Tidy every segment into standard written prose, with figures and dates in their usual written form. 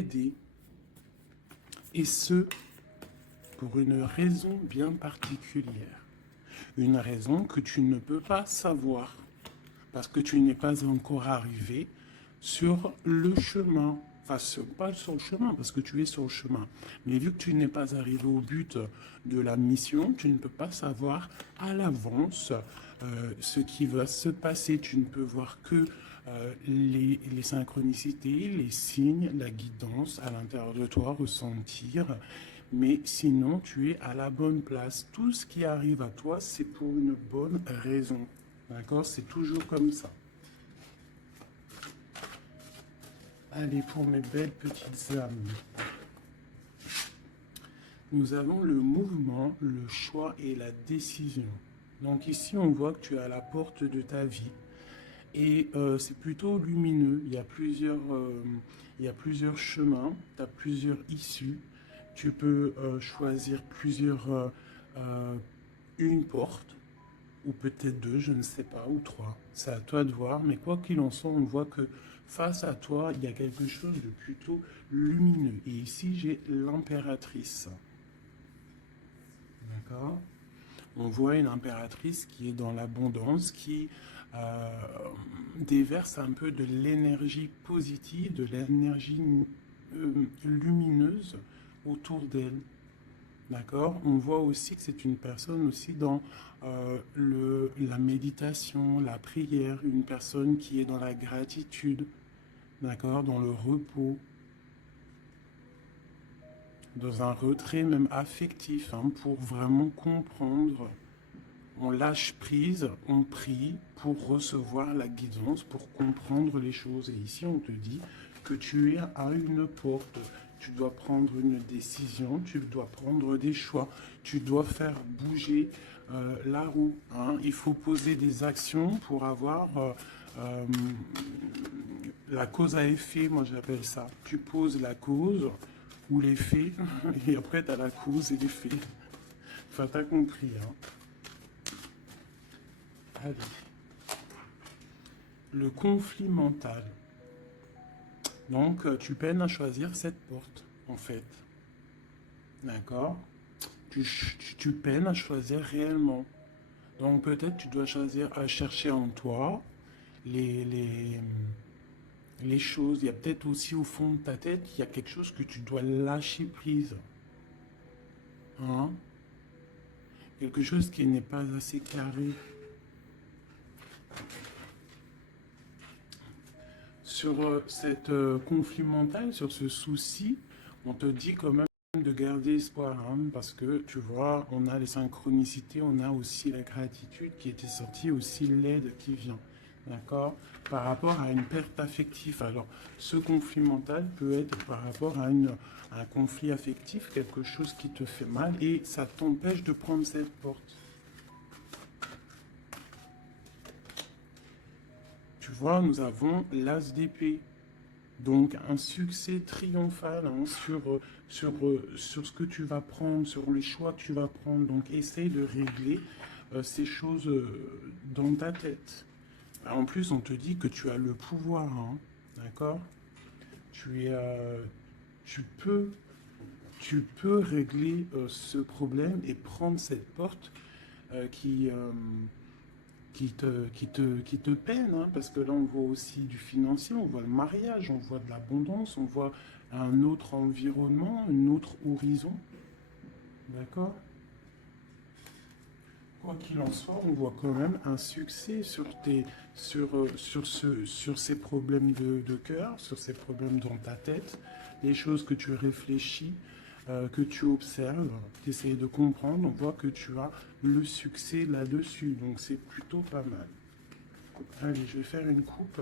t'aider. Et ce, pour une raison bien particulière. Une raison que tu ne peux pas savoir parce que tu n'es pas encore arrivé sur le chemin. Enfin, pas sur le chemin, parce que tu es sur le chemin. Mais vu que tu n'es pas arrivé au but de la mission, tu ne peux pas savoir à l'avance ce qui va se passer. Tu ne peux voir que les synchronicités, les signes, la guidance à l'intérieur de toi, ressentir. Mais sinon, tu es à la bonne place. Tout ce qui arrive à toi, c'est pour une bonne raison. D'accord? C'est toujours comme ça. Allez, pour mes belles petites âmes. Nous avons le mouvement, le choix et la décision. Donc ici, on voit que tu es à la porte de ta vie. Et c'est plutôt lumineux. Il y a plusieurs chemins, tu as plusieurs issues. Tu peux choisir une porte, ou peut-être deux, je ne sais pas, ou trois. C'est à toi de voir. Mais quoi qu'il en soit, on voit que face à toi, il y a quelque chose de plutôt lumineux. Et ici, j'ai l'impératrice. D'accord? On voit une impératrice qui est dans l'abondance, qui euh, déverse un peu de l'énergie positive, de l'énergie lumineuse autour d'elle. D'accord? On voit aussi que c'est une personne aussi dans la méditation, la prière, une personne qui est dans la gratitude, d'accord? Dans le repos, dans un retrait même affectif, hein, pour vraiment comprendre. On lâche prise, on prie pour recevoir la guidance, pour comprendre les choses. Et ici, on te dit que tu es à une porte. Tu dois prendre une décision, tu dois prendre des choix, tu dois faire bouger la roue. Hein. Il faut poser des actions pour avoir euh, la cause à effet, moi j'appelle ça. Tu poses la cause ou l'effet, et après tu as la cause et l'effet. Enfin, t'as compris, hein. Allez. Le conflit mental. Donc, tu peines à choisir cette porte, en fait. D'accord? Tu peines à choisir réellement. Donc, peut-être tu dois choisir à chercher en toi les, les, les choses. Il y a peut-être aussi au fond de ta tête, il y a quelque chose que tu dois lâcher prise. Hein? Quelque chose qui n'est pas assez carré. Sur cette conflit mental, sur ce souci, on te dit quand même de garder espoir, hein, parce que tu vois, on a les synchronicités, on a aussi la gratitude qui était sortie, aussi l'aide qui vient, d'accord, par rapport à une perte affective. Alors, ce conflit mental peut être par rapport à un conflit affectif, quelque chose qui te fait mal, et ça t'empêche de prendre cette porte. Tu vois, nous avons l'as d'épée. Donc un succès triomphal, hein, sur ce que tu vas prendre, sur les choix que tu vas prendre. Donc essaye de régler ces choses dans ta tête. En plus, on te dit que tu as le pouvoir, hein, d'accord? Tu es, tu peux, tu peux régler ce problème et prendre cette porte qui te peine, hein, parce que là on voit aussi du financier, on voit le mariage, on voit de l'abondance, on voit un autre environnement, un autre horizon, d'accord? Quoi qu'il en soit, on voit quand même un succès sur ces problèmes de cœur, sur ces problèmes dans ta tête, les choses que tu réfléchis, que tu observes, tu essayes de comprendre, on voit que tu as le succès là-dessus, donc c'est plutôt pas mal. Allez, je vais faire une coupe.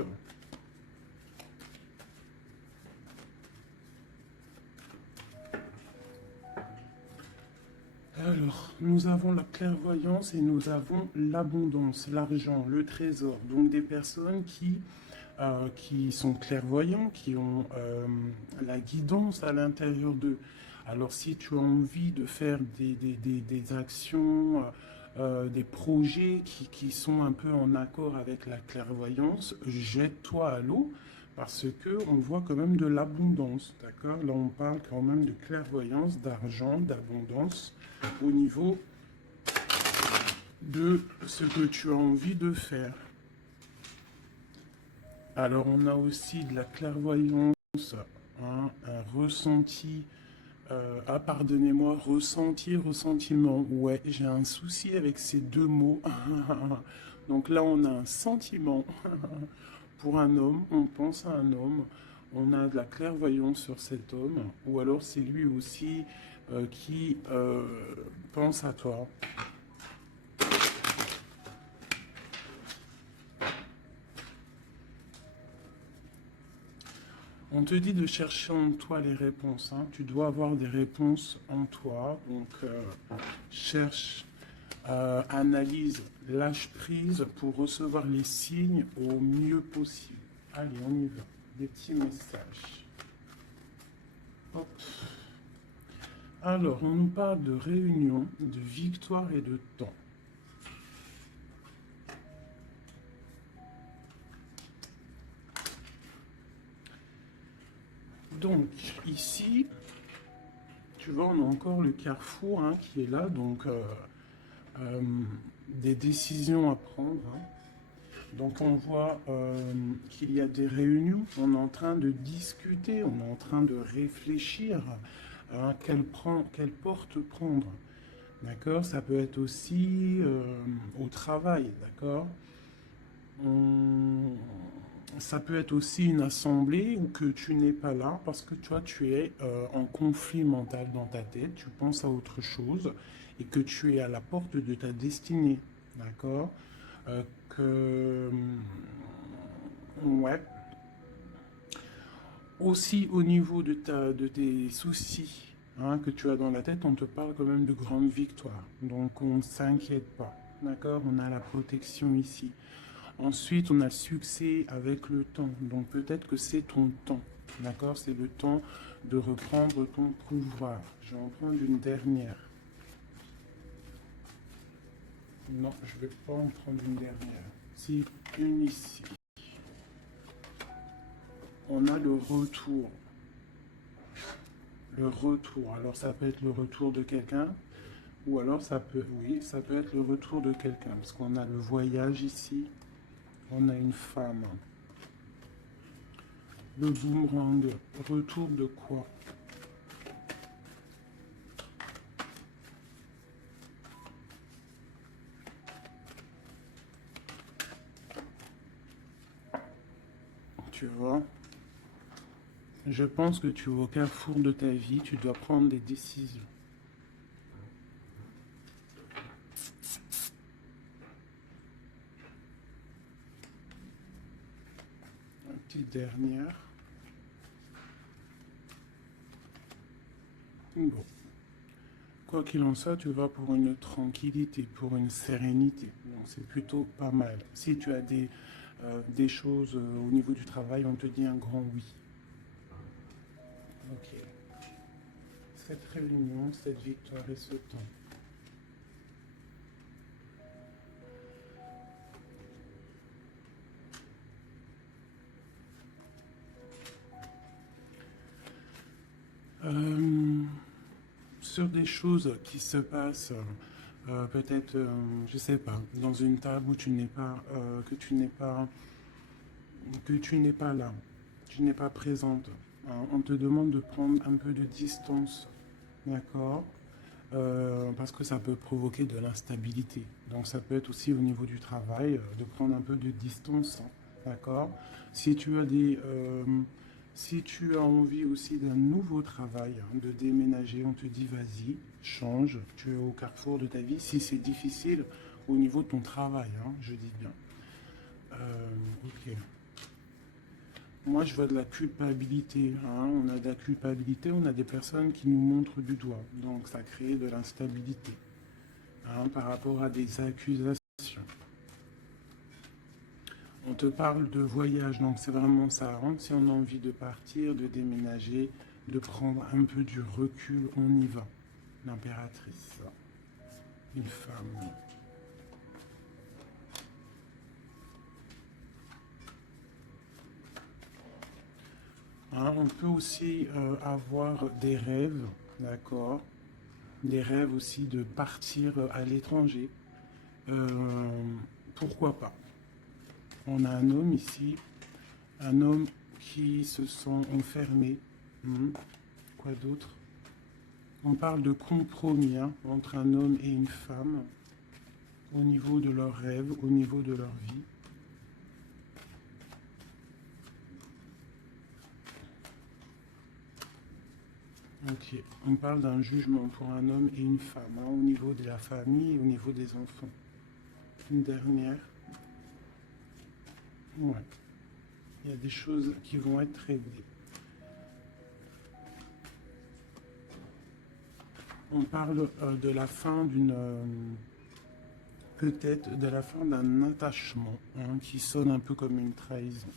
Alors, nous avons la clairvoyance et nous avons l'abondance, l'argent, le trésor. Donc des personnes qui sont clairvoyants, qui ont la guidance à l'intérieur d'eux. Alors si tu as envie de faire des actions, des projets qui sont un peu en accord avec la clairvoyance, jette-toi à l'eau Parce que on voit quand même de l'abondance, d'accord? Là, on parle quand même de clairvoyance, d'argent, d'abondance au niveau de ce que tu as envie de faire. Alors, on a aussi de la clairvoyance, hein, un ressenti. Pardonnez-moi, ressenti, ressentiment. Ouais, j'ai un souci avec ces deux mots. Donc là, on a un sentiment pour un homme, on pense à un homme, on a de la clairvoyance sur cet homme, ou alors c'est lui aussi qui pense à toi. On te dit de chercher en toi les réponses, hein. Tu dois avoir des réponses en toi. Donc, cherche, analyse, lâche prise pour recevoir les signes au mieux possible. Allez, on y va. Des petits messages. Hop. Alors, on nous parle de réunion, de victoire et de temps. Donc, ici, tu vois, on a encore le carrefour hein, qui est là, donc des décisions à prendre. Hein. Donc, on voit qu'il y a des réunions, on est en train de discuter, on est en train de réfléchir à quelle porte prendre. D'accord? Ça peut être aussi au travail, d'accord? Ça peut être aussi une assemblée où que tu n'es pas là parce que toi tu es en conflit mental dans ta tête, tu penses à autre chose et que tu es à la porte de ta destinée, d'accord? Que ouais. Aussi au niveau de tes soucis hein, que tu as dans la tête, on te parle quand même de grandes victoires. Donc on ne s'inquiète pas, d'accord? On a la protection ici. Ensuite, on a le succès avec le temps. Donc peut-être que c'est ton temps. D'accord? C'est le temps de reprendre ton pouvoir. Je vais en prendre une dernière. Non, je ne vais pas en prendre une dernière. C'est une ici. On a le retour. Le retour. Alors ça peut être le retour de quelqu'un. Ou alors ça peut, oui, ça peut être le retour de quelqu'un. Parce qu'on a le voyage ici. On a une femme. Le boomerang. Retour de quoi? Tu vois? Je pense que tu es au carrefour de ta vie, tu dois prendre des décisions. Une petite dernière. Bon. Quoi qu'il en soit, tu vas pour une tranquillité, pour une sérénité. Donc c'est plutôt pas mal. Si tu as des choses au niveau du travail, on te dit un grand oui. Ok. Cette réunion, cette victoire et ce temps. Sur des choses qui se passent, peut-être, je sais pas, dans une table où tu n'es pas, que tu n'es pas là, tu n'es pas présente. On te demande de prendre un peu de distance, d'accord? Parce que ça peut provoquer de l'instabilité. Donc ça peut être aussi au niveau du travail, de prendre un peu de distance, hein, d'accord? Si tu as si tu as envie aussi d'un nouveau travail, hein, de déménager, on te dit vas-y, change, tu es au carrefour de ta vie. Si c'est difficile au niveau de ton travail, hein, je dis bien. Ok. Moi, je vois de la culpabilité. Hein. On a de la culpabilité, on a des personnes qui nous montrent du doigt. Donc, ça crée de l'instabilité hein, par rapport à des accusations. On te parle de voyage, donc c'est vraiment ça. Hein. Si on a envie de partir, de déménager, de prendre un peu du recul, on y va. L'impératrice, une femme. Hein, on peut aussi avoir des rêves, d'accord? Des rêves aussi de partir à l'étranger. Euh, Pourquoi pas? On a un homme ici, un homme qui se sent enfermé. Quoi d'autre? On parle de compromis hein, entre un homme et une femme au niveau de leurs rêves, au niveau de leur vie. Ok, on parle d'un jugement pour un homme et une femme, hein, au niveau de la famille et au niveau des enfants. Une dernière. Ouais, il y a des choses qui vont être réglées. On parle de la fin d'une... peut-être de la fin d'un attachement hein, qui sonne un peu comme une trahison.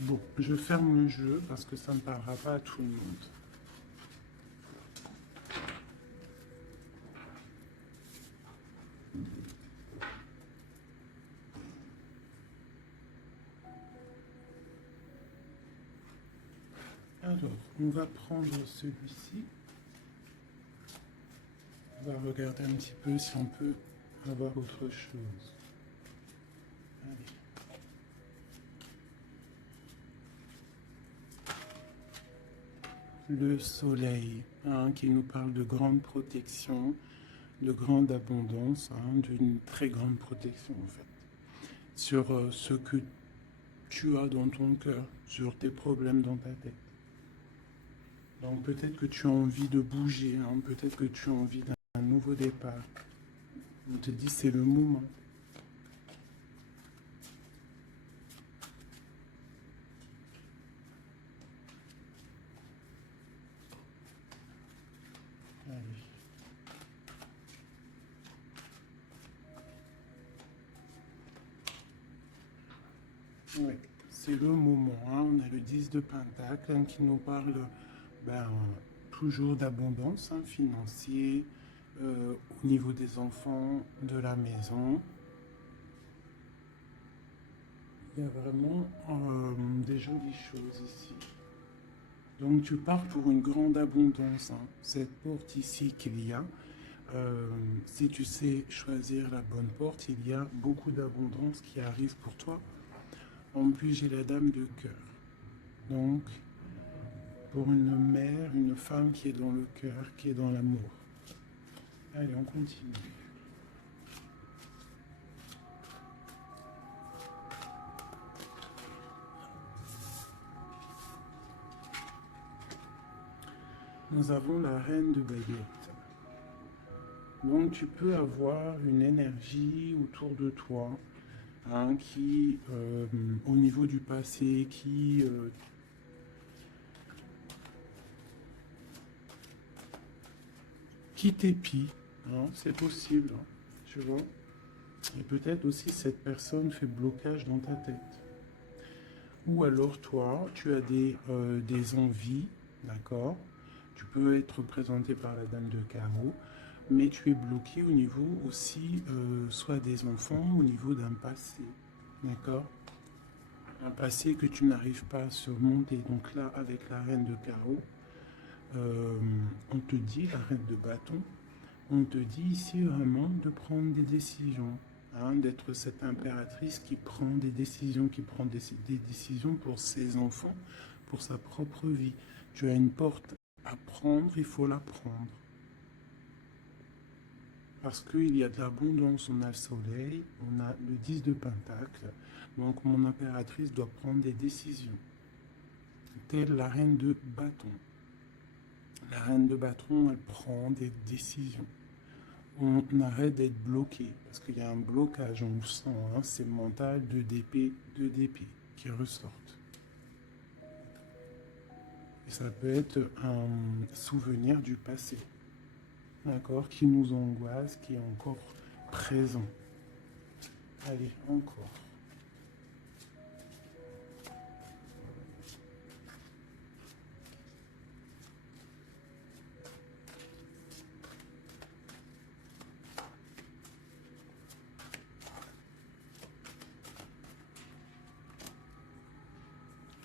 Bon, je ferme le jeu parce que ça ne parlera pas à tout le monde. Alors, on va prendre celui-ci. On va regarder un petit peu si on peut avoir autre chose. Allez. Le soleil, hein, qui nous parle de grande protection, de grande abondance, hein, d'une très grande protection en fait, sur ce que tu as dans ton cœur, sur tes problèmes dans ta tête. Donc peut-être que tu as envie de bouger, hein, peut-être que tu as envie d'un nouveau départ. On te dit c'est le moment. Allez. Ouais, c'est le moment. Hein. On a le 10 de Pentacle hein, qui nous parle ben, toujours d'abondance hein, financière, au niveau des enfants, de la maison. Il y a vraiment des jolies choses ici. Donc tu pars pour une grande abondance. Hein. Cette porte ici qu'il y a, si tu sais choisir la bonne porte, il y a beaucoup d'abondance qui arrive pour toi. En plus, j'ai la dame de cœur. Donc, pour une mère, une femme qui est dans le cœur, qui est dans l'amour. Allez, on continue. Nous avons la reine de baguette. Donc, tu peux avoir une énergie autour de toi hein, qui, au niveau du passé, qui t'épie. Hein, c'est possible, hein, tu vois. Et peut-être aussi cette personne fait blocage dans ta tête. Ou alors toi, tu as des envies, d'accord? Tu peux être représenté par la dame de carreau, mais tu es bloqué au niveau aussi, soit des enfants, au niveau d'un passé, d'accord? Un passé que tu n'arrives pas à surmonter. Donc là, avec la reine de carreau, on te dit, la reine de bâton, on te dit ici vraiment de prendre des décisions, hein, d'être cette impératrice qui prend des décisions, qui prend des décisions pour ses enfants, pour sa propre vie. Tu as une porte à prendre, il faut la prendre. Parce qu'il y a de l'abondance, on a le soleil, on a le 10 de pentacle, donc mon impératrice doit prendre des décisions. Telle la reine de bâton. La reine de bâton, elle prend des décisions. On arrête d'être bloqué, parce qu'il y a un blocage, on le sent, hein, c'est mental, deux d'épée qui ressortent. Et ça peut être un souvenir du passé, d'accord, qui nous angoisse, qui est encore présent. Allez, encore.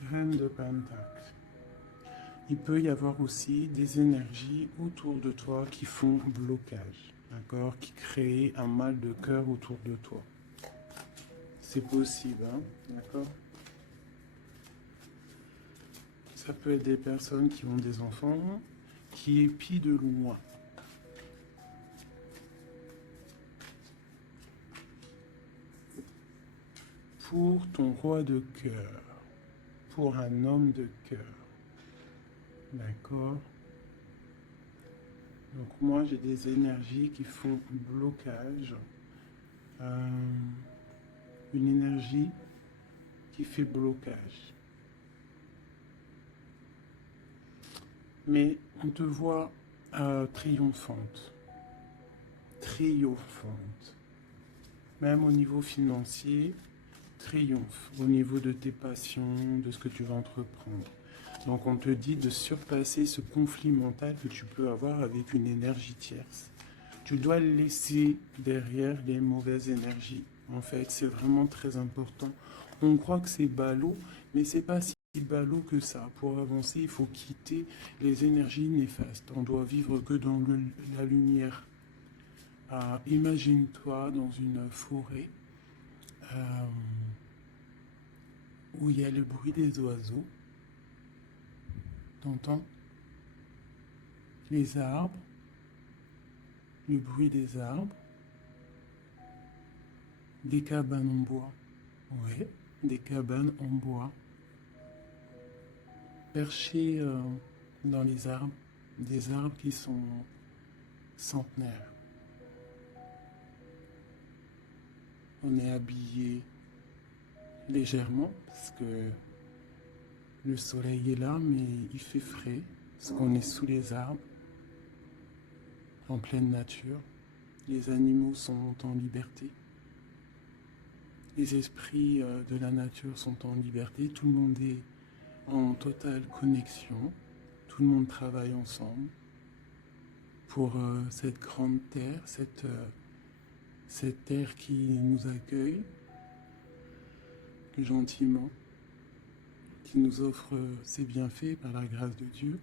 Reine de Pentacle. il peut y avoir aussi des énergies autour de toi qui font blocage, d'accord? Qui créent un mal de cœur autour de toi. C'est possible, hein? D'accord? Ça peut être des personnes qui ont des enfants, qui épient de loin. Pour ton roi de cœur, pour un homme de cœur, d'accord? Donc moi j'ai des énergies qui font blocage, euh, une énergie qui fait blocage. Mais on te voit triomphante, triomphante. Même au niveau financier, triomphe. Au niveau de tes passions, de ce que tu vas entreprendre. Donc on te dit de surpasser ce conflit mental que tu peux avoir avec une énergie tierce. Tu dois laisser derrière les mauvaises énergies. En fait, c'est vraiment très important. On croit que c'est ballot, mais c'est pas si ballot que ça. Pour avancer, il faut quitter les énergies néfastes. On doit vivre que dans la lumière. Imagine-toi dans une forêt où il y a le bruit des oiseaux. T'entends? Les arbres, le bruit des arbres, des cabanes en bois. Ouais, des cabanes en bois. Perchées dans les arbres, des arbres qui sont centenaires. On est habillé légèrement parce que le soleil est là, mais il fait frais parce qu'on est sous les arbres, en pleine nature. Les animaux sont en liberté. Les esprits de la nature sont en liberté. Tout le monde est en totale connexion. Tout le monde travaille ensemble pour cette grande terre, cette terre qui nous accueille gentiment, qui nous offre ses bienfaits par la grâce de Dieu.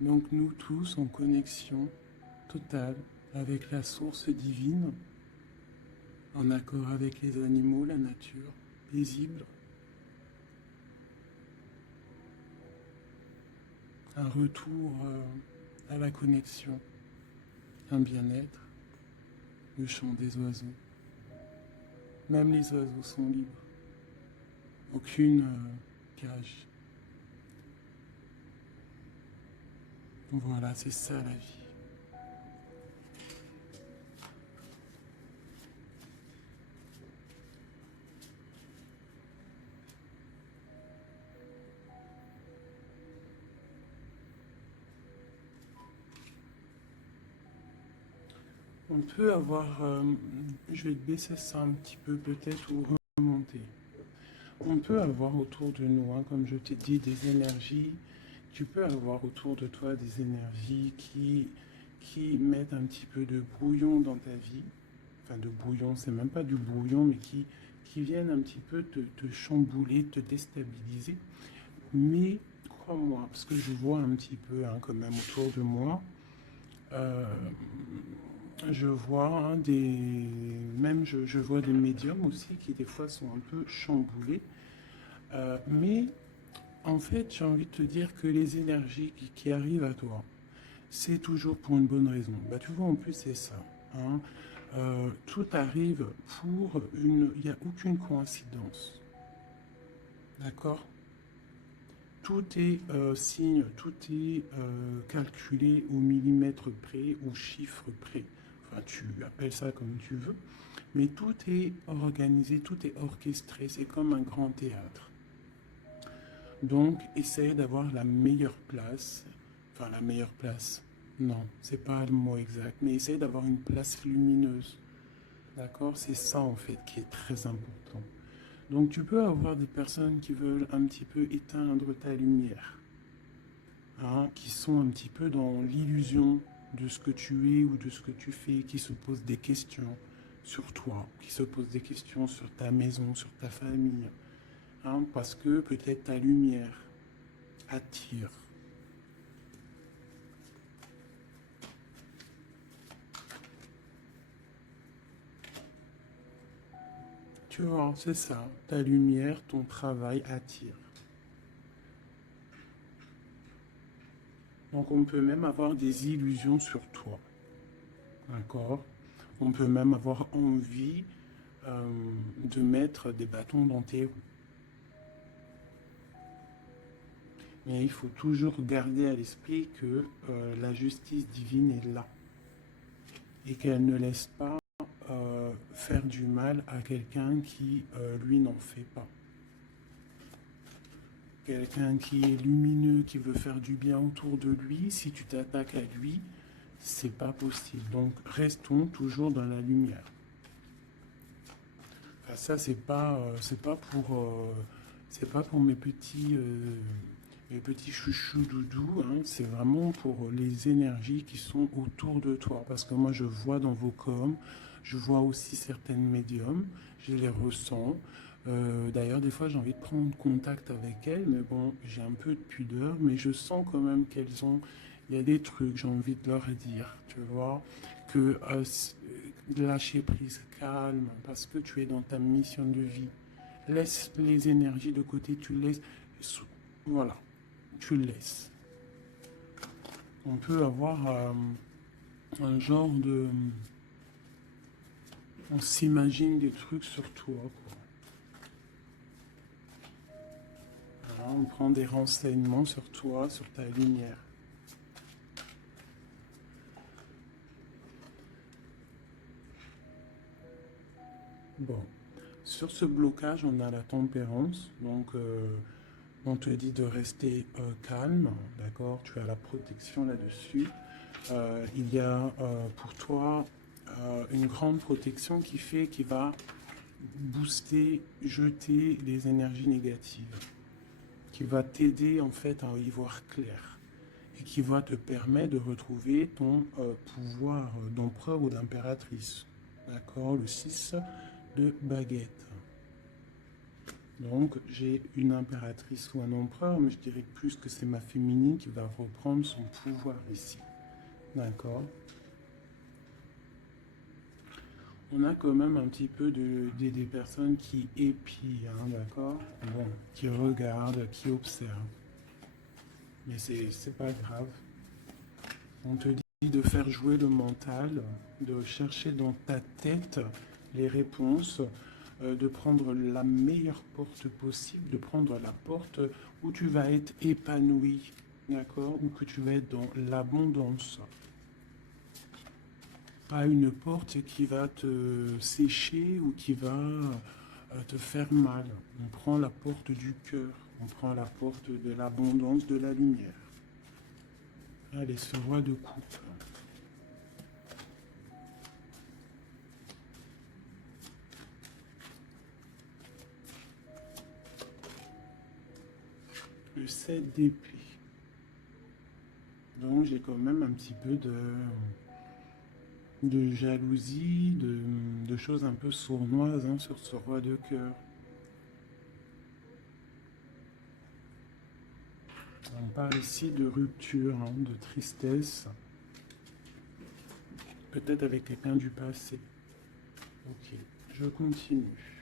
Donc nous tous en connexion totale avec la source divine, en accord avec les animaux, la nature, paisible. Un retour à la connexion, un bien-être, le chant des oiseaux. Même les oiseaux sont libres. Aucune cage. Voilà, c'est ça la vie. On peut avoir, je vais baisser ça un petit peu peut-être ou remonter. On peut avoir autour de nous, hein, comme je t'ai dit, des énergies. Tu peux avoir autour de toi des énergies qui mettent un petit peu de brouillon dans ta vie. Enfin, de brouillon, c'est même pas du brouillon, mais qui viennent un petit peu te chambouler, te déstabiliser. Mais crois-moi, parce que je vois un petit peu hein, quand même autour de moi, euh, je vois hein, je vois des médiums aussi qui des fois sont un peu chamboulés. Mais en fait, j'ai envie de te dire que les énergies qui arrivent à toi, c'est toujours pour une bonne raison. Bah, tu vois, en plus, c'est ça. Hein. Tout arrive pour une... Il n'y a aucune coïncidence. D'accord? Tout est signe, tout est calculé au millimètre près, au chiffre près. Enfin, tu appelles ça comme tu veux. Mais tout est organisé, tout est orchestré. C'est comme un grand théâtre. Donc, essaye d'avoir la meilleure place. Enfin, la meilleure place. Non, c'est pas le mot exact. Mais essaye d'avoir une place lumineuse. D'accord? C'est ça, en fait, qui est très important. Donc, tu peux avoir des personnes qui veulent un petit peu éteindre ta lumière. Hein, qui sont un petit peu dans l'illusion de ce que tu es ou de ce que tu fais, qui se posent des questions sur toi, qui se posent des questions sur ta maison, sur ta famille. Hein, parce que peut-être ta lumière attire Tu vois, c'est ça. Ta lumière, ton travail attire. Donc on peut même avoir des illusions sur toi. D'accord? On peut même avoir envie de mettre des bâtons dans tes roues. Mais il faut toujours garder à l'esprit que la justice divine est là et qu'elle ne laisse pas faire du mal à quelqu'un qui, lui, n'en fait pas. Quelqu'un qui est lumineux, qui veut faire du bien autour de lui, si tu t'attaques à lui, c'est pas possible. Donc, restons toujours dans la lumière. Enfin, ça, c'est pas pour mes petits chouchous doudous, hein. C'est vraiment pour les énergies qui sont autour de toi. Parce que moi, je vois dans vos coms, je vois aussi certaines médiums, je les ressens. D'ailleurs, des fois, j'ai envie de prendre contact avec elles, mais bon, j'ai un peu de pudeur, mais je sens quand même qu'elles ont. Il y a des trucs, j'ai envie de leur dire, tu vois, que lâcher prise, calme, parce que tu es dans ta mission de vie. Laisse les énergies de côté, tu laisses. Voilà, tu laisses. On peut avoir un genre de. On s'imagine des trucs sur toi, quoi. Voilà, on prend des renseignements sur toi, sur ta lumière. Bon, sur ce blocage, on a la tempérance. Donc, on te dit de rester calme, d'accord? Tu as la protection là-dessus. Il y a pour toi une grande protection qui va booster, jeter les énergies négatives, qui va t'aider en fait à y voir clair et qui va te permettre de retrouver ton pouvoir d'empereur ou d'impératrice. D'accord? Le 6 de baguette. Donc j'ai une impératrice ou un empereur, mais je dirais plus que c'est ma féminine qui va reprendre son pouvoir ici. D'accord? On a quand même un petit peu des personnes qui épient, hein, d'accord? Bon, qui regardent, qui observent. Mais c'est pas grave. On te dit de faire jouer le mental, de chercher dans ta tête les réponses, de prendre la meilleure porte possible, de prendre la porte où tu vas être épanoui, d'accord? Ou que tu vas être dans l'abondance. Pas une porte qui va te sécher ou qui va te faire mal. On prend la porte du cœur, on prend la porte de l'abondance, de la lumière. Allez, ce roi de coupe. Le 7 d'épée. Donc j'ai quand même un petit peu de jalousie, de choses un peu sournoises, hein, sur ce roi de cœur. On parle ici de rupture, hein, de tristesse, peut-être avec quelqu'un du passé. Ok, je continue.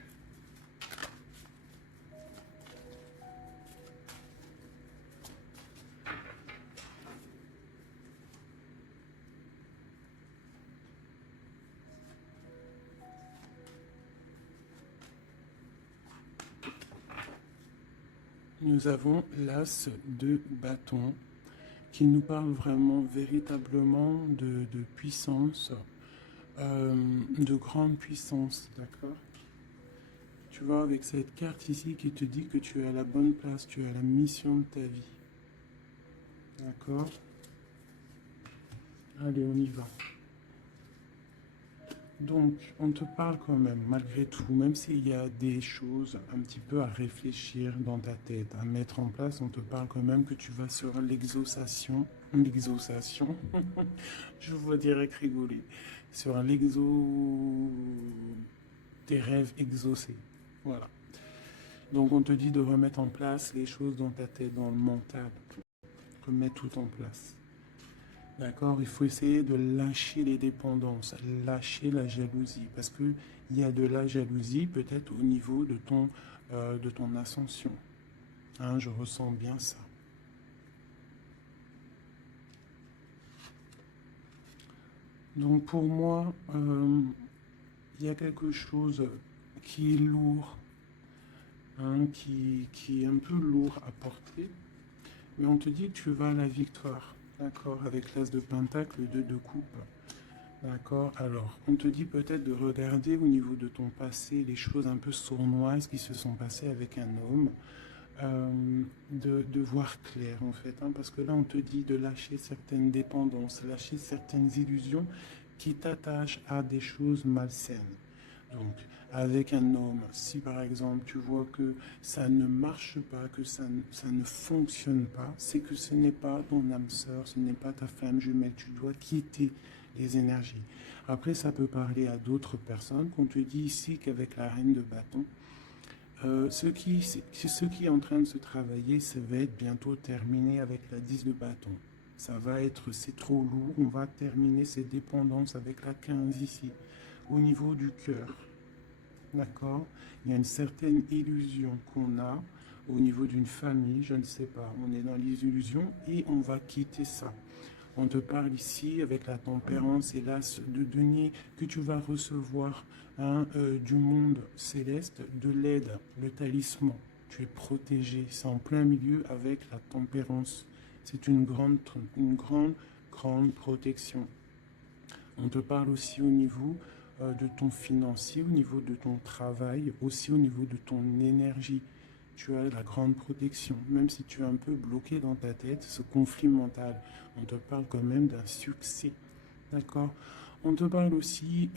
Nous avons l'as de bâton qui nous parle vraiment, véritablement de puissance, de grande puissance, d'accord? Tu vois, avec cette carte ici qui te dit que tu es à la bonne place, tu es à la mission de ta vie. D'accord? Allez, on y va. Donc, on te parle quand même, malgré tout, même s'il y a des choses un petit peu à réfléchir dans ta tête, à mettre en place, on te parle quand même que tu vas sur l'exaucation. L'exaucation, je vois direct rigoler. Sur tes rêves exaucés. Voilà. Donc, on te dit de remettre en place les choses dans ta tête, dans le mental. Remettre tout en place. D'accord? Il faut essayer de lâcher les dépendances, lâcher la jalousie, parce que il y a de la jalousie peut-être au niveau de ton ascension. Hein, je ressens bien ça. Donc pour moi, il y a quelque chose qui est lourd, hein, qui est un peu lourd à porter, mais on te dit que tu vas à la victoire, d'accord, avec l'as de pentacle, le 2 de coupe. D'accord. Alors, on te dit peut-être de regarder au niveau de ton passé les choses un peu sournoises qui se sont passées avec un homme, de voir clair en fait, hein, parce que là on te dit de lâcher certaines dépendances, lâcher certaines illusions qui t'attachent à des choses malsaines. Donc, avec un homme, si par exemple tu vois que ça ne marche pas, que ça ne fonctionne pas, c'est que ce n'est pas ton âme sœur, ce n'est pas ta femme jumelle. Tu dois quitter les énergies. Après, ça peut parler à d'autres personnes, qu'on te dit ici qu'avec la reine de bâton, ce qui est en train de se travailler, ça va être bientôt terminé avec la 10 de bâton. Ça va être, c'est trop lourd, on va terminer ces dépendances avec la 15 ici, au niveau du cœur. D'accord? Il y a une certaine illusion qu'on a au niveau d'une famille, je ne sais pas. On est dans les illusions et on va quitter ça. On te parle ici avec la tempérance et l'as de denier que tu vas recevoir, hein, du monde céleste, de l'aide, le talisman. Tu es protégé. C'est en plein milieu avec la tempérance. C'est grande protection. On te parle aussi au niveau de ton financier, au niveau de ton travail, aussi au niveau de ton énergie. Tu as la grande protection, même si tu es un peu bloqué dans ta tête, ce conflit mental. On te parle quand même d'un succès. D'accord? On te parle aussi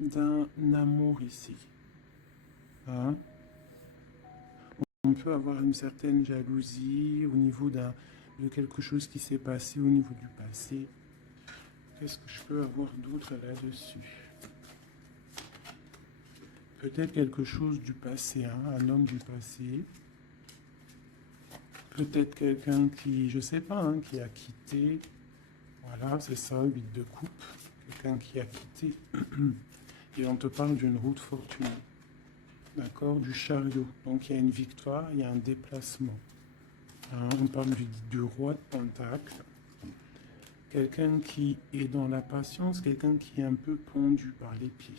d'un amour ici. Hein? On peut avoir une certaine jalousie au niveau de quelque chose qui s'est passé au niveau du passé. Qu'est-ce que je peux avoir d'autre là-dessus? Peut-être quelque chose du passé, hein, un homme du passé. Peut-être quelqu'un qui, je sais pas, hein, qui a quitté. Voilà, c'est ça, 8 de coupe. Quelqu'un qui a quitté. Et on te parle d'une route fortunée. D'accord? Du chariot. Donc il y a une victoire, il y a un déplacement. Hein, on parle du roi de Pentacle. Quelqu'un qui est dans la patience, quelqu'un qui est un peu pendu par les pieds.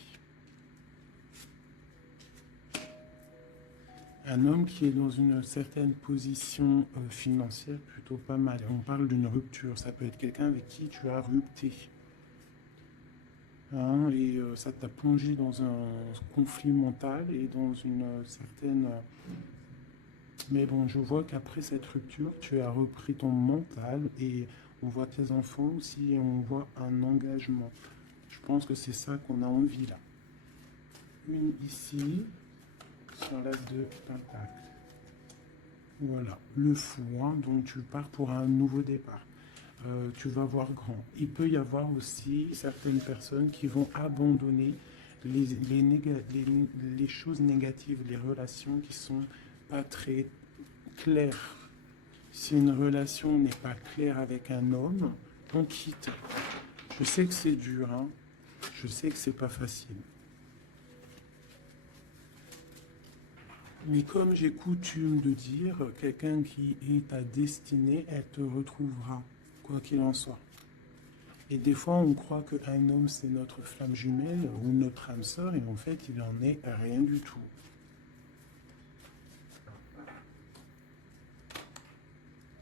Un homme qui est dans une certaine position financière plutôt pas mal. On parle d'une rupture. Ça peut être quelqu'un avec qui tu as rupté. Hein, et ça t'a plongé dans un conflit mental et dans une certaine... mais bon, je vois qu'après cette rupture, tu as repris ton mental et on voit tes enfants aussi et on voit un engagement. Je pense que c'est ça qu'on a envie là. Une ici, sur l'as de pentacle. Voilà, le fou, hein, donc tu pars pour un nouveau départ. Tu vas voir grand. Il peut y avoir aussi certaines personnes qui vont abandonner les choses négatives, les relations qui sont pas très claires. Si une relation n'est pas claire avec un homme, on quitte. Je sais que c'est dur, hein. Je sais que c'est pas facile. Mais comme j'ai coutume de dire, quelqu'un qui est ta destinée, elle te retrouvera, quoi qu'il en soit. Et des fois, on croit qu'un homme, c'est notre flamme jumelle ou notre âme sœur, et en fait, il n'en est rien du tout.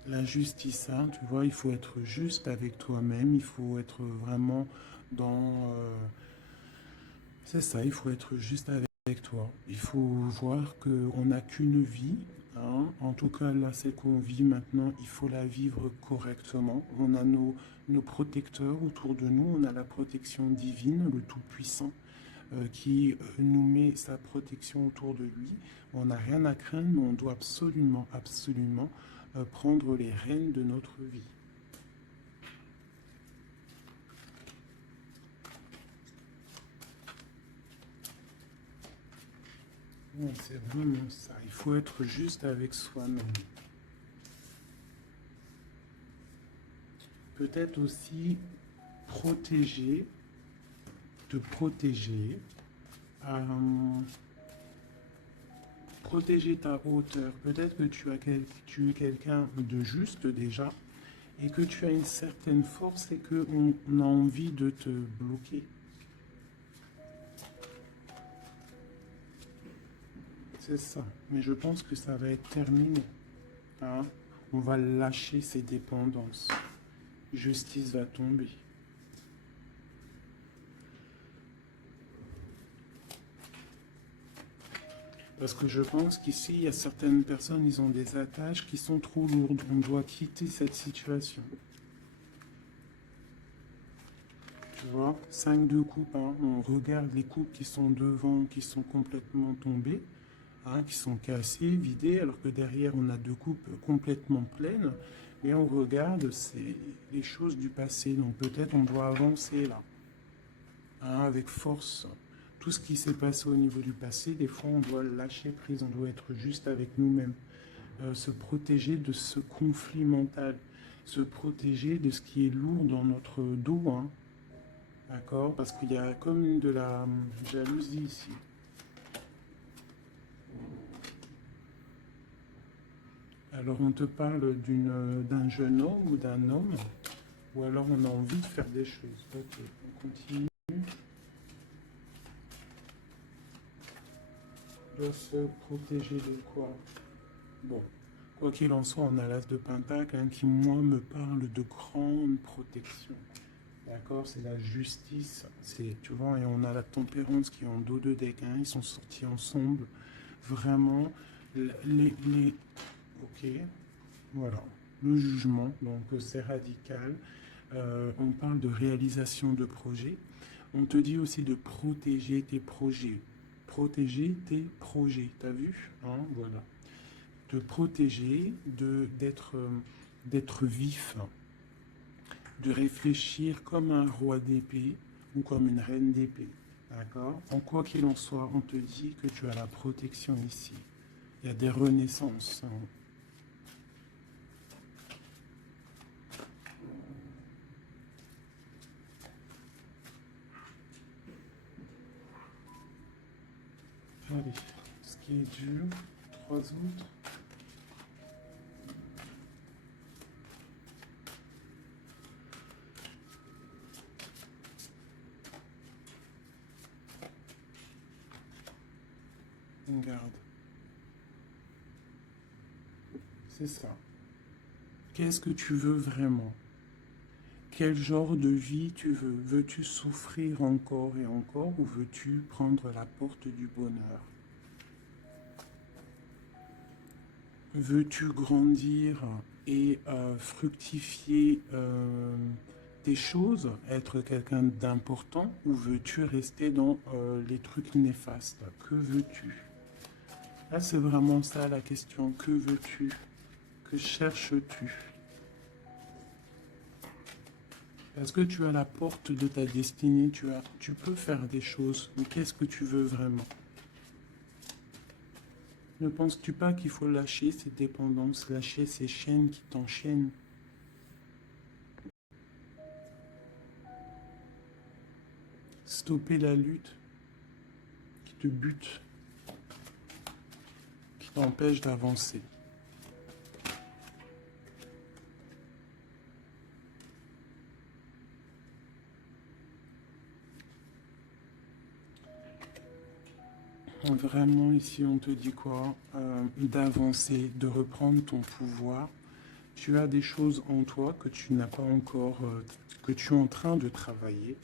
La justice, hein, tu vois, il faut être juste avec toi-même, il faut être vraiment dans... c'est ça, il faut être juste avec toi. Il faut voir qu'on n'a qu'une vie, hein. En tout cas, là, celle qu'on vit maintenant, il faut la vivre correctement. On a nos protecteurs autour de nous, on a la protection divine, le Tout-Puissant, qui nous met sa protection autour de lui. On n'a rien à craindre, mais on doit absolument, absolument prendre les rênes de notre vie. Ouais, c'est vraiment ça. Il faut être juste avec soi-même. Peut-être peut-être aussi protéger, te protéger, euh, protéger ta hauteur. Peut-être que tu es quelqu'un de juste déjà et que tu as une certaine force et qu'on a envie de te bloquer. C'est ça. Mais je pense que ça va être terminé. Hein? On va lâcher ces dépendances. Justice va tomber. Parce que je pense qu'ici, il y a certaines personnes, ils ont des attaches qui sont trop lourdes. On doit quitter cette situation. Tu vois, 5 de coupe, hein, on regarde les coupes qui sont devant, qui sont complètement tombées, hein, qui sont cassées, vidées, alors que derrière, on a 2 coupes complètement pleines. Et on regarde, c'est les choses du passé. Donc peut-être on doit avancer là, hein, avec force. Tout ce qui s'est passé au niveau du passé, des fois, on doit lâcher prise, on doit être juste avec nous-mêmes. Se protéger de ce conflit mental, se protéger de ce qui est lourd dans notre dos, hein. D'accord? Parce qu'il y a comme de la jalousie ici. Alors on te parle d'un jeune homme ou d'un homme, ou alors on a envie de faire des choses. Ok, on continue. On doit se protéger de quoi? Bon, quoi qu'il en soit, on a l'as de Pentacle hein, qui, moi, me parle de grande protection. D'accord, c'est la justice, c'est, tu vois, et on a la tempérance qui est en dos de deck, hein, ils sont sortis ensemble, vraiment, ok, voilà, le jugement, donc c'est radical, on parle de réalisation de projets, on te dit aussi de protéger tes projets, t'as vu, hein, voilà, de protéger, d'être vif, de réfléchir comme un roi d'épée ou comme une reine d'épée. D'accord? En quoi qu'il en soit, on te dit que tu as la protection ici. Il y a des renaissances. Hein. Allez, ce qui est dur, 3 autres. On garde. C'est ça. Qu'est-ce que tu veux vraiment? Quel genre de vie tu veux? Veux-tu souffrir encore et encore ou veux-tu prendre la porte du bonheur? Veux-tu grandir et fructifier tes choses, être quelqu'un d'important, ou veux-tu rester dans les trucs néfastes? Que veux-tu? Là, c'est vraiment ça la question. Que veux-tu? Que cherches-tu? Parce que tu as la porte de ta destinée, tu peux faire des choses, mais qu'est-ce que tu veux vraiment? Ne penses-tu pas qu'il faut lâcher ces dépendances, lâcher ces chaînes qui t'enchaînent? Stopper la lutte qui te bute, qui t'empêche d'avancer. Vraiment, ici, on te dit quoi? D'avancer, de reprendre ton pouvoir. Tu as des choses en toi que tu n'as pas encore, que tu es en train de travailler.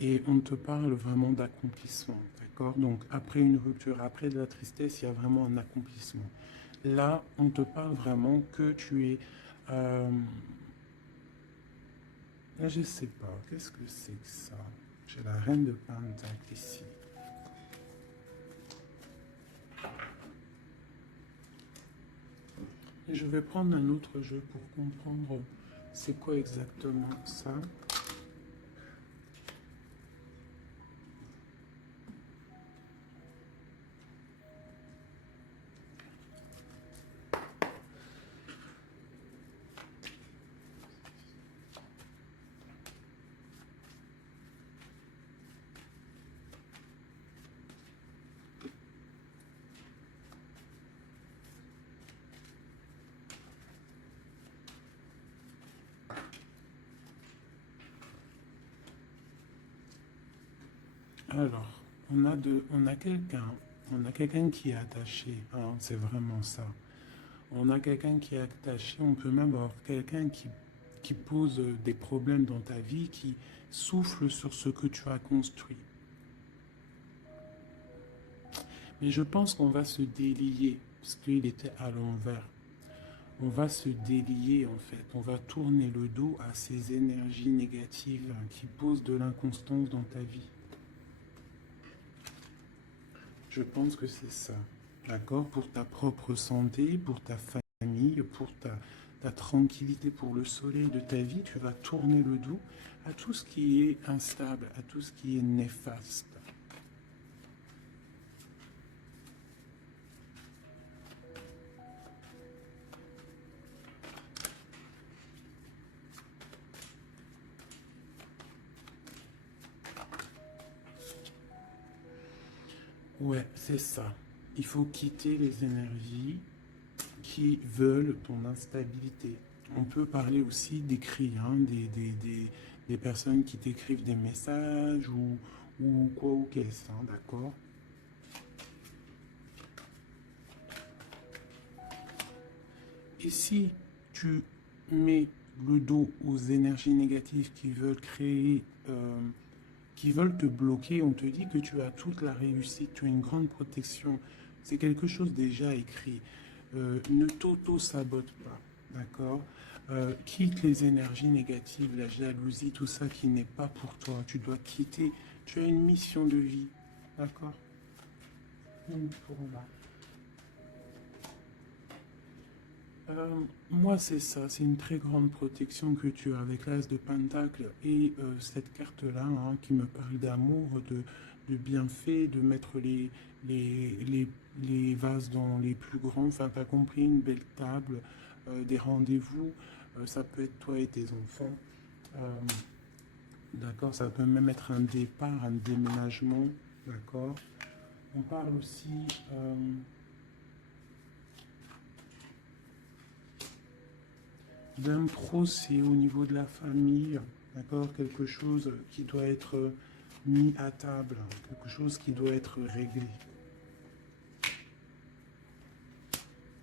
Et on te parle vraiment d'accomplissement, d'accord? Donc, après une rupture, après de la tristesse, il y a vraiment un accomplissement. Là, on te parle vraiment que tu es... là, je sais pas, qu'est-ce que c'est que ça? J'ai la reine de Pentacle ici. Et je vais prendre un autre jeu pour comprendre c'est quoi exactement ça. Alors, on a quelqu'un qui est attaché, hein, c'est vraiment ça. On a quelqu'un qui est attaché, on peut même avoir quelqu'un qui pose des problèmes dans ta vie, qui souffle sur ce que tu as construit. Mais je pense qu'on va se délier, parce qu'il était à l'envers. On va se délier en fait, on va tourner le dos à ces énergies négatives qui posent de l'inconstance dans ta vie. Je pense que c'est ça, d'accord? Pour ta propre santé, pour ta famille, pour ta tranquillité, pour le soleil de ta vie, tu vas tourner le dos à tout ce qui est instable, à tout ce qui est néfaste. Ouais, c'est ça. Il faut quitter les énergies qui veulent ton instabilité. On peut parler aussi d'écrits, hein, des personnes qui t'écrivent des messages ou quoi ou qu'est-ce, hein, d'accord? Et si tu mets le dos aux énergies négatives qui veulent créer, qui veulent te bloquer, on te dit que tu as toute la réussite, tu as une grande protection. C'est quelque chose déjà écrit. Ne t'auto-sabote pas, d'accord? Quitte les énergies négatives, la jalousie, tout ça qui n'est pas pour toi. Tu dois quitter. Tu as une mission de vie, d'accord? Pour là. Moi, c'est ça, c'est une très grande protection que tu as avec l'As de Pentacle et cette carte-là hein, qui me parle d'amour, de bienfait, de mettre les vases dans les plus grands. Enfin, tu as compris, une belle table, des rendez-vous. Ça peut être toi et tes enfants. Euh, d'accord, ça peut même être un départ, un déménagement. D'accord. On parle aussi. D'un procès au niveau de la famille, d'accord, quelque chose qui doit être mis à table, quelque chose qui doit être réglé.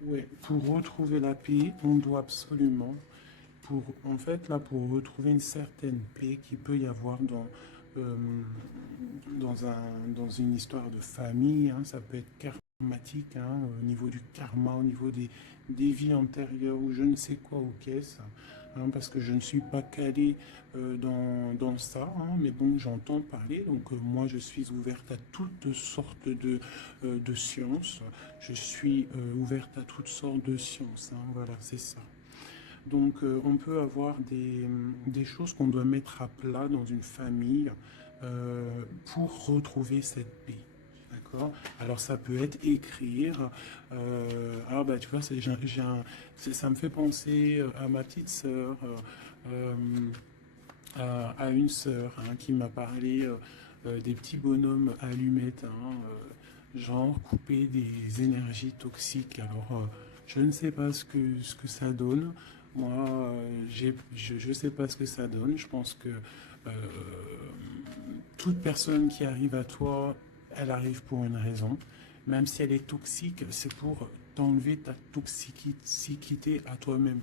Ouais, pour retrouver la paix, on doit absolument, en fait, là, pour retrouver une certaine paix qu'il peut y avoir euh, dans une histoire de famille, hein, ça peut être karmatique, hein, au niveau du karma, au niveau des vies antérieures, ou je ne sais quoi ou qu'est-ce, hein, parce que je ne suis pas calé dans ça, hein, mais bon, j'entends parler, donc moi je suis ouverte à toutes sortes de sciences, je suis ouverte à toutes sortes de sciences, hein, voilà, c'est ça. Donc, on peut avoir des choses qu'on doit mettre à plat dans une famille euh, pour retrouver cette paix. D'accord? Alors, ça peut être écrire. Ah, bah, tu vois, ça me fait penser à ma petite sœur, à une sœur hein, qui m'a parlé des petits bonhommes allumettes, hein, genre couper des énergies toxiques. Alors, je ne sais pas ce que ça donne. Moi, je ne sais pas ce que ça donne. Je pense que toute personne qui arrive à toi, elle arrive pour une raison. Même si elle est toxique, c'est pour t'enlever ta toxicité à toi-même.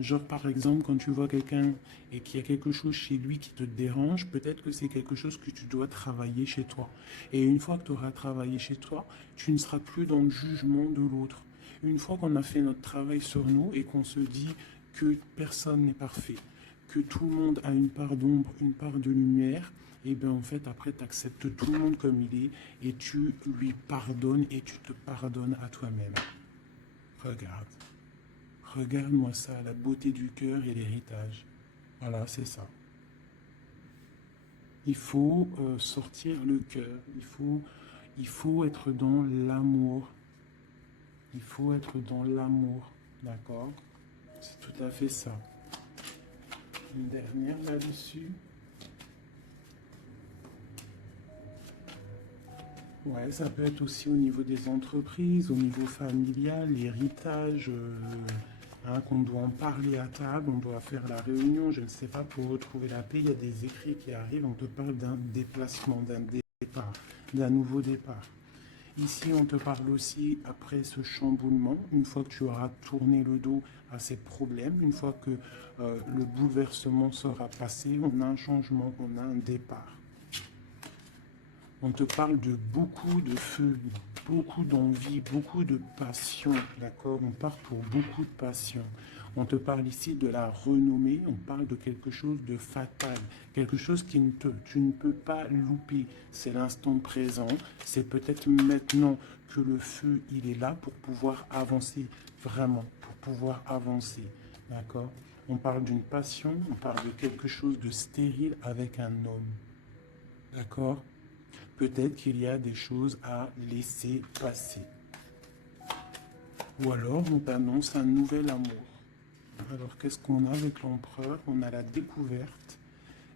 Genre, par exemple, quand tu vois quelqu'un et qu'il y a quelque chose chez lui qui te dérange, peut-être que c'est quelque chose que tu dois travailler chez toi. Et une fois que tu auras travaillé chez toi, tu ne seras plus dans le jugement de l'autre. Une fois qu'on a fait notre travail sur nous et qu'on se dit que personne n'est parfait, que tout le monde a une part d'ombre, une part de lumière, et bien en fait après tu acceptes tout le monde comme il est et tu lui pardonnes et tu te pardonnes à toi-même. Regarde. Regarde-moi ça, la beauté du cœur et l'héritage. Voilà, c'est ça. Il faut sortir le cœur. Il faut être dans l'amour. Il faut être dans l'amour. D'accord? C'est tout à fait ça. Une dernière là-dessus. Ouais, ça peut être aussi au niveau des entreprises, au niveau familial, l'héritage, hein, qu'on doit en parler à table, on doit faire la réunion, je ne sais pas, pour retrouver la paix, il y a des écrits qui arrivent, on te parle d'un déplacement, d'un départ, d'un nouveau départ. Ici, on te parle aussi, après ce chamboulement, une fois que tu auras tourné le dos à ces problèmes, une fois que le bouleversement sera passé, on a un changement, on a un départ. On te parle de beaucoup de feu, beaucoup d'envie, beaucoup de passion, d'accord? On part pour beaucoup de passion. On te parle ici de la renommée, on parle de quelque chose de fatal, quelque chose qui tu ne peux pas louper. C'est l'instant présent, c'est peut-être maintenant que le feu, il est là pour pouvoir avancer, vraiment, pour pouvoir avancer, d'accord? On parle d'une passion, on parle de quelque chose de stérile avec un homme, d'accord? Peut-être qu'il y a des choses à laisser passer. Ou alors, on t'annonce un nouvel amour. Alors, qu'est-ce qu'on a avec l'empereur? On a la découverte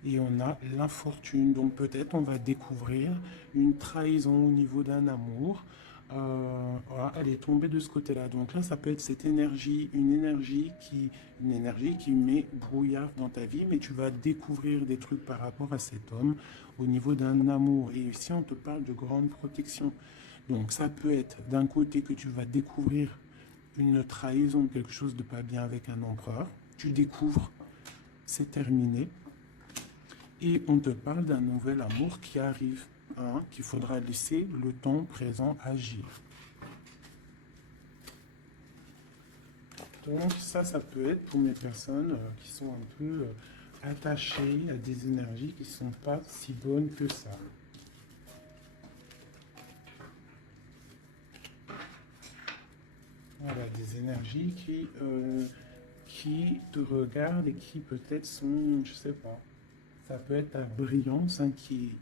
et on a l'infortune. Donc, peut-être on va découvrir une trahison au niveau d'un amour. Voilà, elle est tombée de ce côté-là. Donc là, ça peut être cette énergie, une énergie qui met brouillard dans ta vie, mais tu vas découvrir des trucs par rapport à cet homme au niveau d'un amour. Et ici, on te parle de grande protection. Donc, ça peut être d'un côté que tu vas découvrir une trahison, quelque chose de pas bien avec un empereur. Tu découvres, c'est terminé. Et on te parle d'un nouvel amour qui arrive, hein, qu'il faudra laisser le temps présent agir. Donc ça peut être pour mes personnes qui sont un peu attachées à des énergies qui ne sont pas si bonnes que ça. Voilà, des énergies qui te regardent et qui peut-être sont, je sais pas, ça peut être ta brillance, hein, qui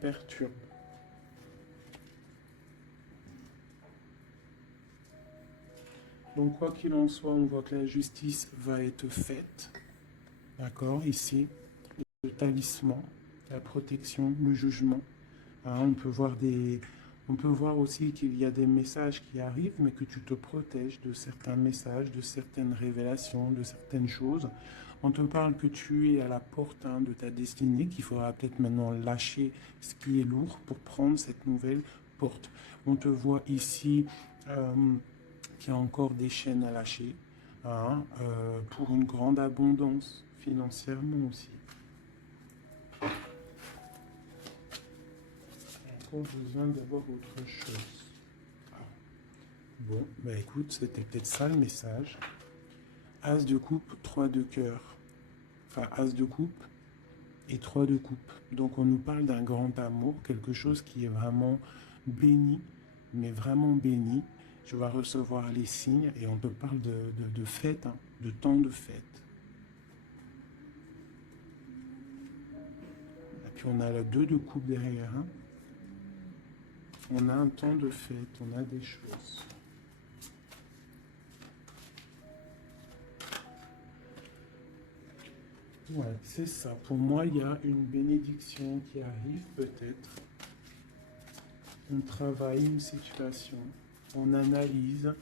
perturbe. Donc quoi qu'il en soit, on voit que la justice va être faite. D'accord, ici, le talisman, la protection, le jugement. Hein, on peut voir aussi qu'il y a des messages qui arrivent, mais que tu te protèges de certains messages, de certaines révélations, de certaines choses. On te parle que tu es à la porte, hein, de ta destinée, qu'il faudra peut-être maintenant lâcher ce qui est lourd pour prendre cette nouvelle porte. On te voit ici qu'il y a encore des chaînes à lâcher, hein, pour une grande abondance financièrement aussi. Encore besoin d'avoir autre chose. Ah. Bon, bah écoute, c'était peut-être ça le message. As de coupe, 3 de cœur. Enfin, as de coupe et 3 de coupe. Donc on nous parle d'un grand amour, quelque chose qui est vraiment béni, mais vraiment béni. Tu vas recevoir les signes et on te parle de fête, hein, de temps de fête. Et puis on a le 2 de coupe derrière. Hein. On a un temps de fête, on a des choses. Ouais, c'est ça. Pour moi, il y a une bénédiction qui arrive peut-être. On travaille une situation, on analyse.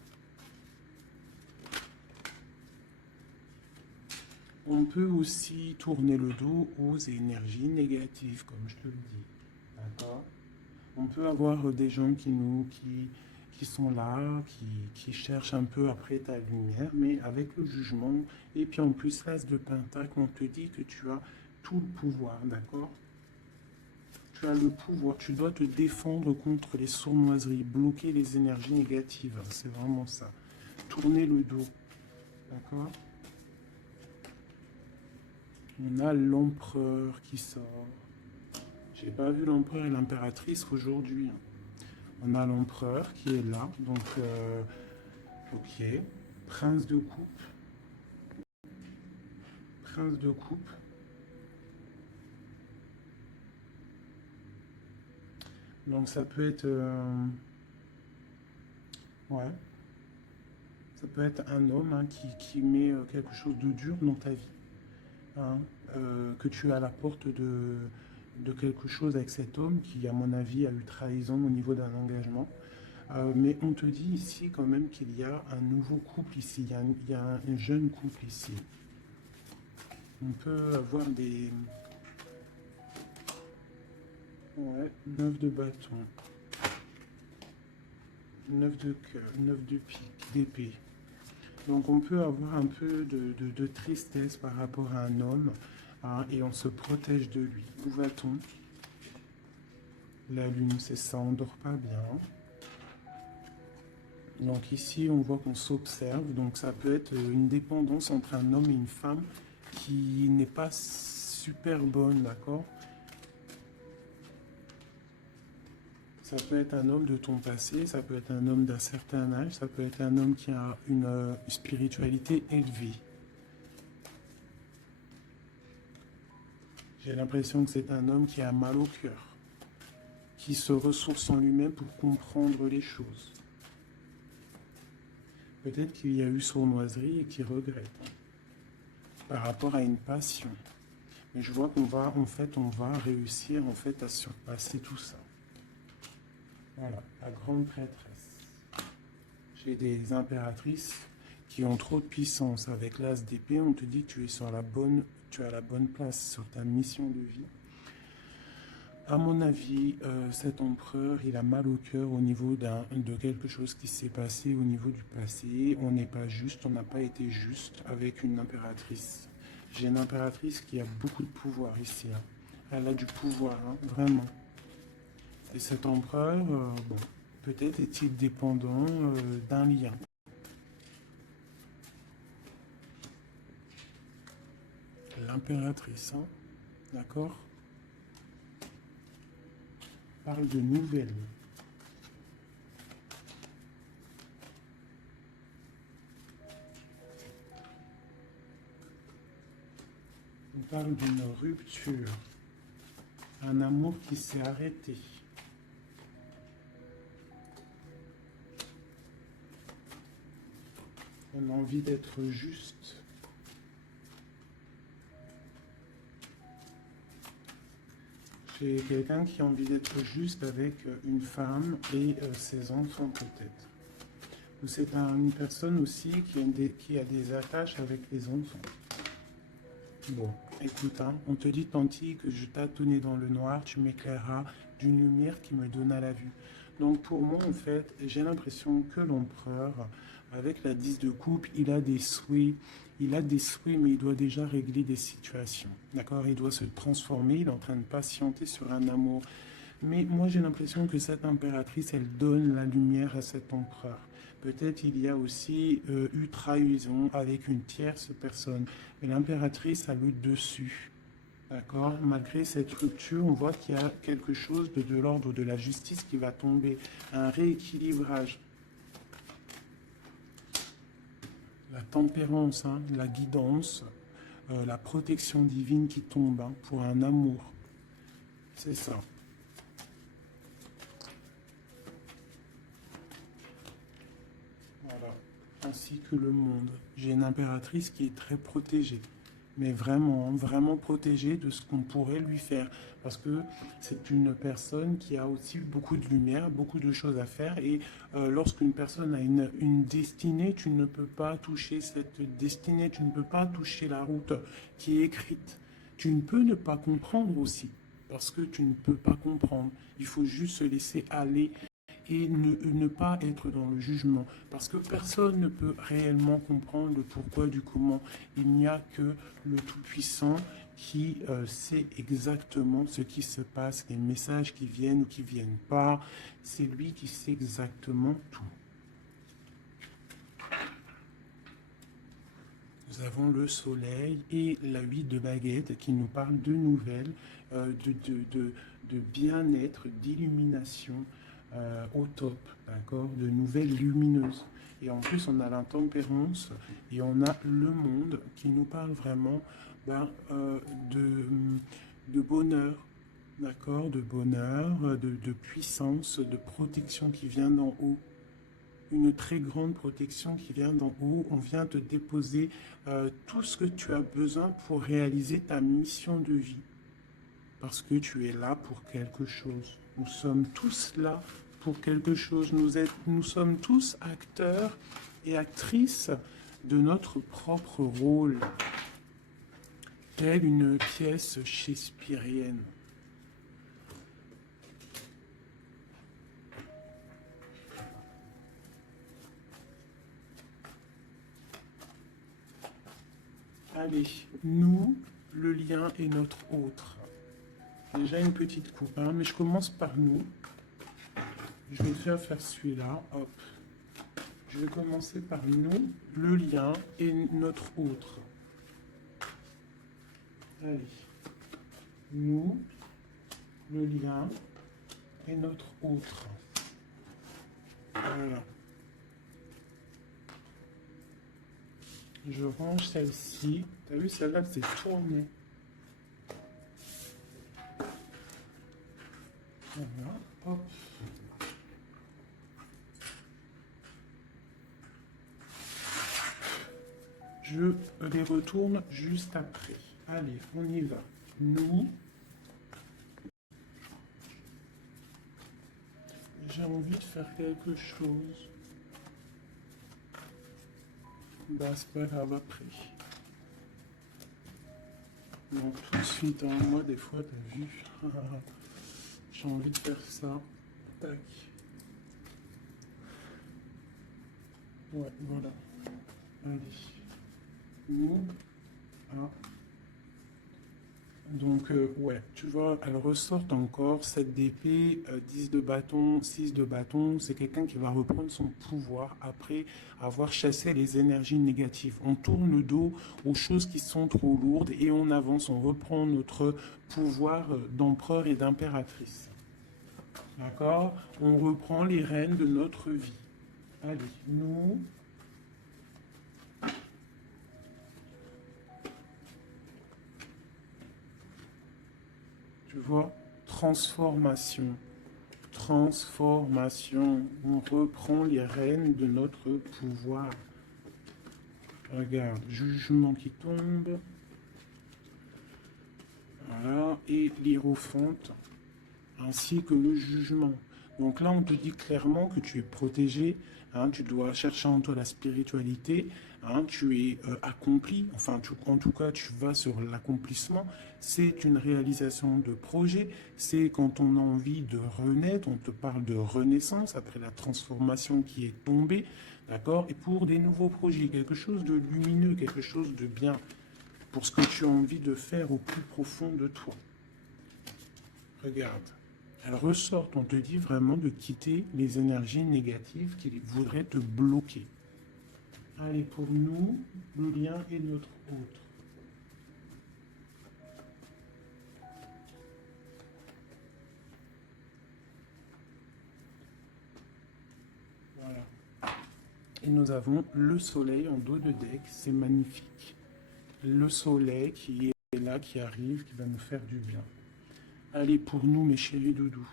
On peut aussi tourner le dos aux énergies négatives, comme je te le dis. D'accord? On peut avoir des gens qui sont là, qui cherchent un peu après ta lumière, mais avec le jugement. Et puis en plus, l'as de pentacle, on te dit que tu as tout le pouvoir, d'accord? Tu as le pouvoir, tu dois te défendre contre les sournoiseries, bloquer les énergies négatives, c'est vraiment ça. Tourner le dos, d'accord? On a l'empereur qui sort. J'ai pas vu l'empereur et l'impératrice aujourd'hui. On a l'empereur qui est là, donc ok. Prince de coupe. Prince de coupe. Donc ça peut être... ouais. Ça peut être un homme, hein, qui met quelque chose de dur dans ta vie. Hein, que tu es à la porte de quelque chose avec cet homme qui, à mon avis, a eu trahison au niveau d'un engagement. Mais on te dit ici quand même qu'il y a un nouveau couple ici, il y a un jeune couple ici. On peut avoir Ouais, 9 de bâton. 9 de cœur, 9 de pique, d'épée. Donc on peut avoir un peu de tristesse par rapport à un homme, hein, et on se protège de lui. Où va-t-on? La lune, c'est ça, on dort pas bien. Donc ici, on voit qu'on s'observe. Donc ça peut être une dépendance entre un homme et une femme qui n'est pas super bonne, d'accord? Ça peut être un homme de ton passé, ça peut être un homme d'un certain âge, ça peut être un homme qui a une spiritualité élevée. J'ai l'impression que c'est un homme qui a mal au cœur, qui se ressource en lui-même pour comprendre les choses. Peut-être qu'il y a eu sournoiserie et qu'il regrette par rapport à une passion. Mais je vois qu'on va, en fait, on va réussir en fait à surpasser tout ça. Voilà, la grande prêtresse. J'ai des impératrices qui ont trop de puissance. Avec l'as d'épée, on te dit que tu es sur la bonne, tu as la bonne place sur ta mission de vie. À mon avis, cet empereur, il a mal au cœur au niveau de quelque chose qui s'est passé au niveau du passé. On n'est pas juste, on n'a pas été juste avec une impératrice. J'ai une impératrice qui a beaucoup de pouvoir ici, hein. Elle a du pouvoir, hein, vraiment. Et cet empereur, bon, peut-être est-il dépendant d'un lien. L'impératrice, hein, d'accord, parle de nouvelles. On parle d'une rupture, un amour qui s'est arrêté. On a envie d'être juste. J'ai quelqu'un qui a envie d'être juste avec une femme et ses enfants peut-être. Ou c'est une personne aussi qui a des attaches avec les enfants. Bon, écoute, hein, on te dit, Tanti, que je tâtonnais dans le noir, tu m'éclairas d'une lumière qui me donna la vue. Donc pour moi, en fait, j'ai l'impression que l'empereur, avec la 10 de coupe, il a des souhaits, mais il doit déjà régler des situations. D'accord? Il doit se transformer, il est en train de patienter sur un amour. Mais moi, j'ai l'impression que cette impératrice, elle donne la lumière à cet empereur. Peut-être il y a aussi eu trahison avec une tierce personne. Mais l'impératrice a le dessus. D'accord? Malgré cette rupture, on voit qu'il y a quelque chose de l'ordre de la justice qui va tomber. Un rééquilibrage. La tempérance, hein, la guidance, la protection divine qui tombe, hein, pour un amour. C'est ça. Voilà. Ainsi que le monde. J'ai une impératrice qui est très protégée, mais vraiment, vraiment protégée de ce qu'on pourrait lui faire. Parce que c'est une personne qui a aussi beaucoup de lumière, beaucoup de choses à faire. Et lorsqu'une personne a une destinée, tu ne peux pas toucher cette destinée, tu ne peux pas toucher la route qui est écrite. Tu ne peux ne pas comprendre aussi, parce que tu ne peux pas comprendre. Il faut juste se laisser aller et ne pas être dans le jugement, parce que personne ne peut réellement comprendre le pourquoi du comment. Il n'y a que le Tout-Puissant qui sait exactement ce qui se passe, les messages qui viennent ou qui ne viennent pas. C'est lui qui sait exactement tout. Nous avons le soleil et la 8 de baguette qui nous parle de nouvelles, de bien-être, d'illumination au top, d'accord, de nouvelles lumineuses. Et en plus, on a l'intempérance et on a le monde qui nous parle vraiment de bonheur, d'accord, de bonheur, de puissance, de protection qui vient d'en haut. Une très grande protection qui vient d'en haut. On vient te déposer tout ce que tu as besoin pour réaliser ta mission de vie. Parce que tu es là pour quelque chose. Nous sommes tous là pour quelque chose. Nous sommes tous acteurs et actrices de notre propre rôle, telle une pièce shakespearienne. Allez, nous, le lien et notre autre. Déjà une petite coupe, hein, mais je commence par nous. Je vais te faire celui-là. Hop. Je vais commencer par nous, le lien et notre autre. Allez. Nous, le lien et notre autre. Voilà. Je range celle-ci. T'as vu, celle-là, c'est tourné. Voilà. Hop. Je les retourne juste après. Allez, on y va. Nous. J'ai envie de faire quelque chose. Bah, c'est pas grave après. Donc tout de suite, hein, moi des fois, t'as vu, j'ai envie de faire ça. Tac. Ouais, voilà. Allez. Nous. Ah. Donc, ouais, tu vois, elle ressort encore 7 d'épée, 10 de bâton, 6 de bâton. C'est quelqu'un qui va reprendre son pouvoir après avoir chassé les énergies négatives. On tourne le dos aux choses qui sont trop lourdes et on avance, on reprend notre pouvoir d'empereur et d'impératrice. D'accord? On reprend les rênes de notre vie. Allez, nous... Tu vois, transformation. Transformation. On reprend les rênes de notre pouvoir. Regarde, jugement qui tombe. Voilà, et l'hiérophante, ainsi que le jugement. Donc là, on te dit clairement que tu es protégé, hein, tu dois chercher en toi la spiritualité, hein, tu es accompli, enfin, en tout cas, tu vas sur l'accomplissement. C'est une réalisation de projet, c'est quand on a envie de renaître, on te parle de renaissance après la transformation qui est tombée, d'accord? Et pour des nouveaux projets, quelque chose de lumineux, quelque chose de bien, pour ce que tu as envie de faire au plus profond de toi. Regarde. Elle ressort, on te dit vraiment de quitter les énergies négatives qui voudraient te bloquer. Allez, pour nous, le lien est notre autre. Voilà. Et nous avons le soleil en dos de deck, c'est magnifique. Le soleil qui est là, qui arrive, qui va nous faire du bien. Allez, pour nous, mes chéris doudous.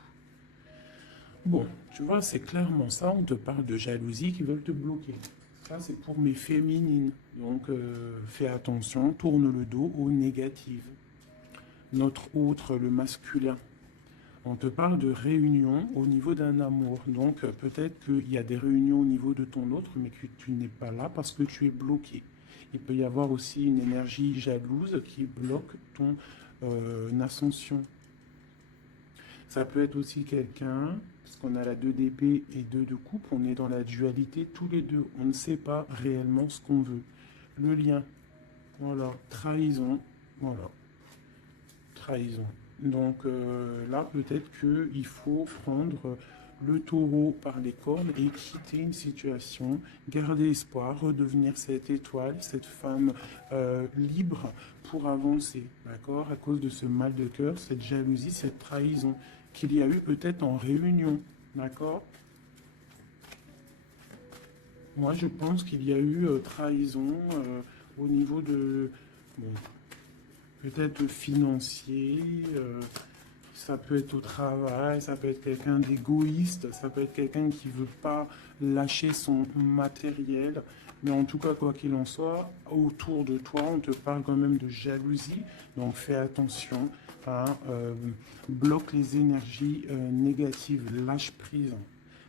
Bon, tu vois, c'est clairement ça, on te parle de jalousie qui veulent te bloquer. Ça, c'est pour mes féminines. Donc, fais attention, tourne le dos aux négatives. Notre autre, le masculin. On te parle de réunion au niveau d'un amour. Donc, peut-être qu'il y a des réunions au niveau de ton autre, mais que tu n'es pas là parce que tu es bloqué. Il peut y avoir aussi une énergie jalouse qui bloque ton ascension. Ça peut être aussi quelqu'un, parce qu'on a la 2 d'épée et 2 de coupe, on est dans la dualité tous les deux. On ne sait pas réellement ce qu'on veut. Le lien, voilà, trahison, voilà, trahison. Donc là, peut-être qu'il faut prendre le taureau par les cornes et quitter une situation, garder espoir, redevenir cette étoile, cette femme libre pour avancer, d'accord? À cause de ce mal de cœur, cette jalousie, cette trahison qu'il y a eu peut-être en réunion, d'accord? Moi, je pense qu'il y a eu trahison au niveau de, bon, peut-être financier, ça peut être au travail, ça peut être quelqu'un d'égoïste, ça peut être quelqu'un qui ne veut pas lâcher son matériel. Mais en tout cas, quoi qu'il en soit, autour de toi, on te parle quand même de jalousie. Donc fais attention, hein, bloque les énergies négatives, lâche prise.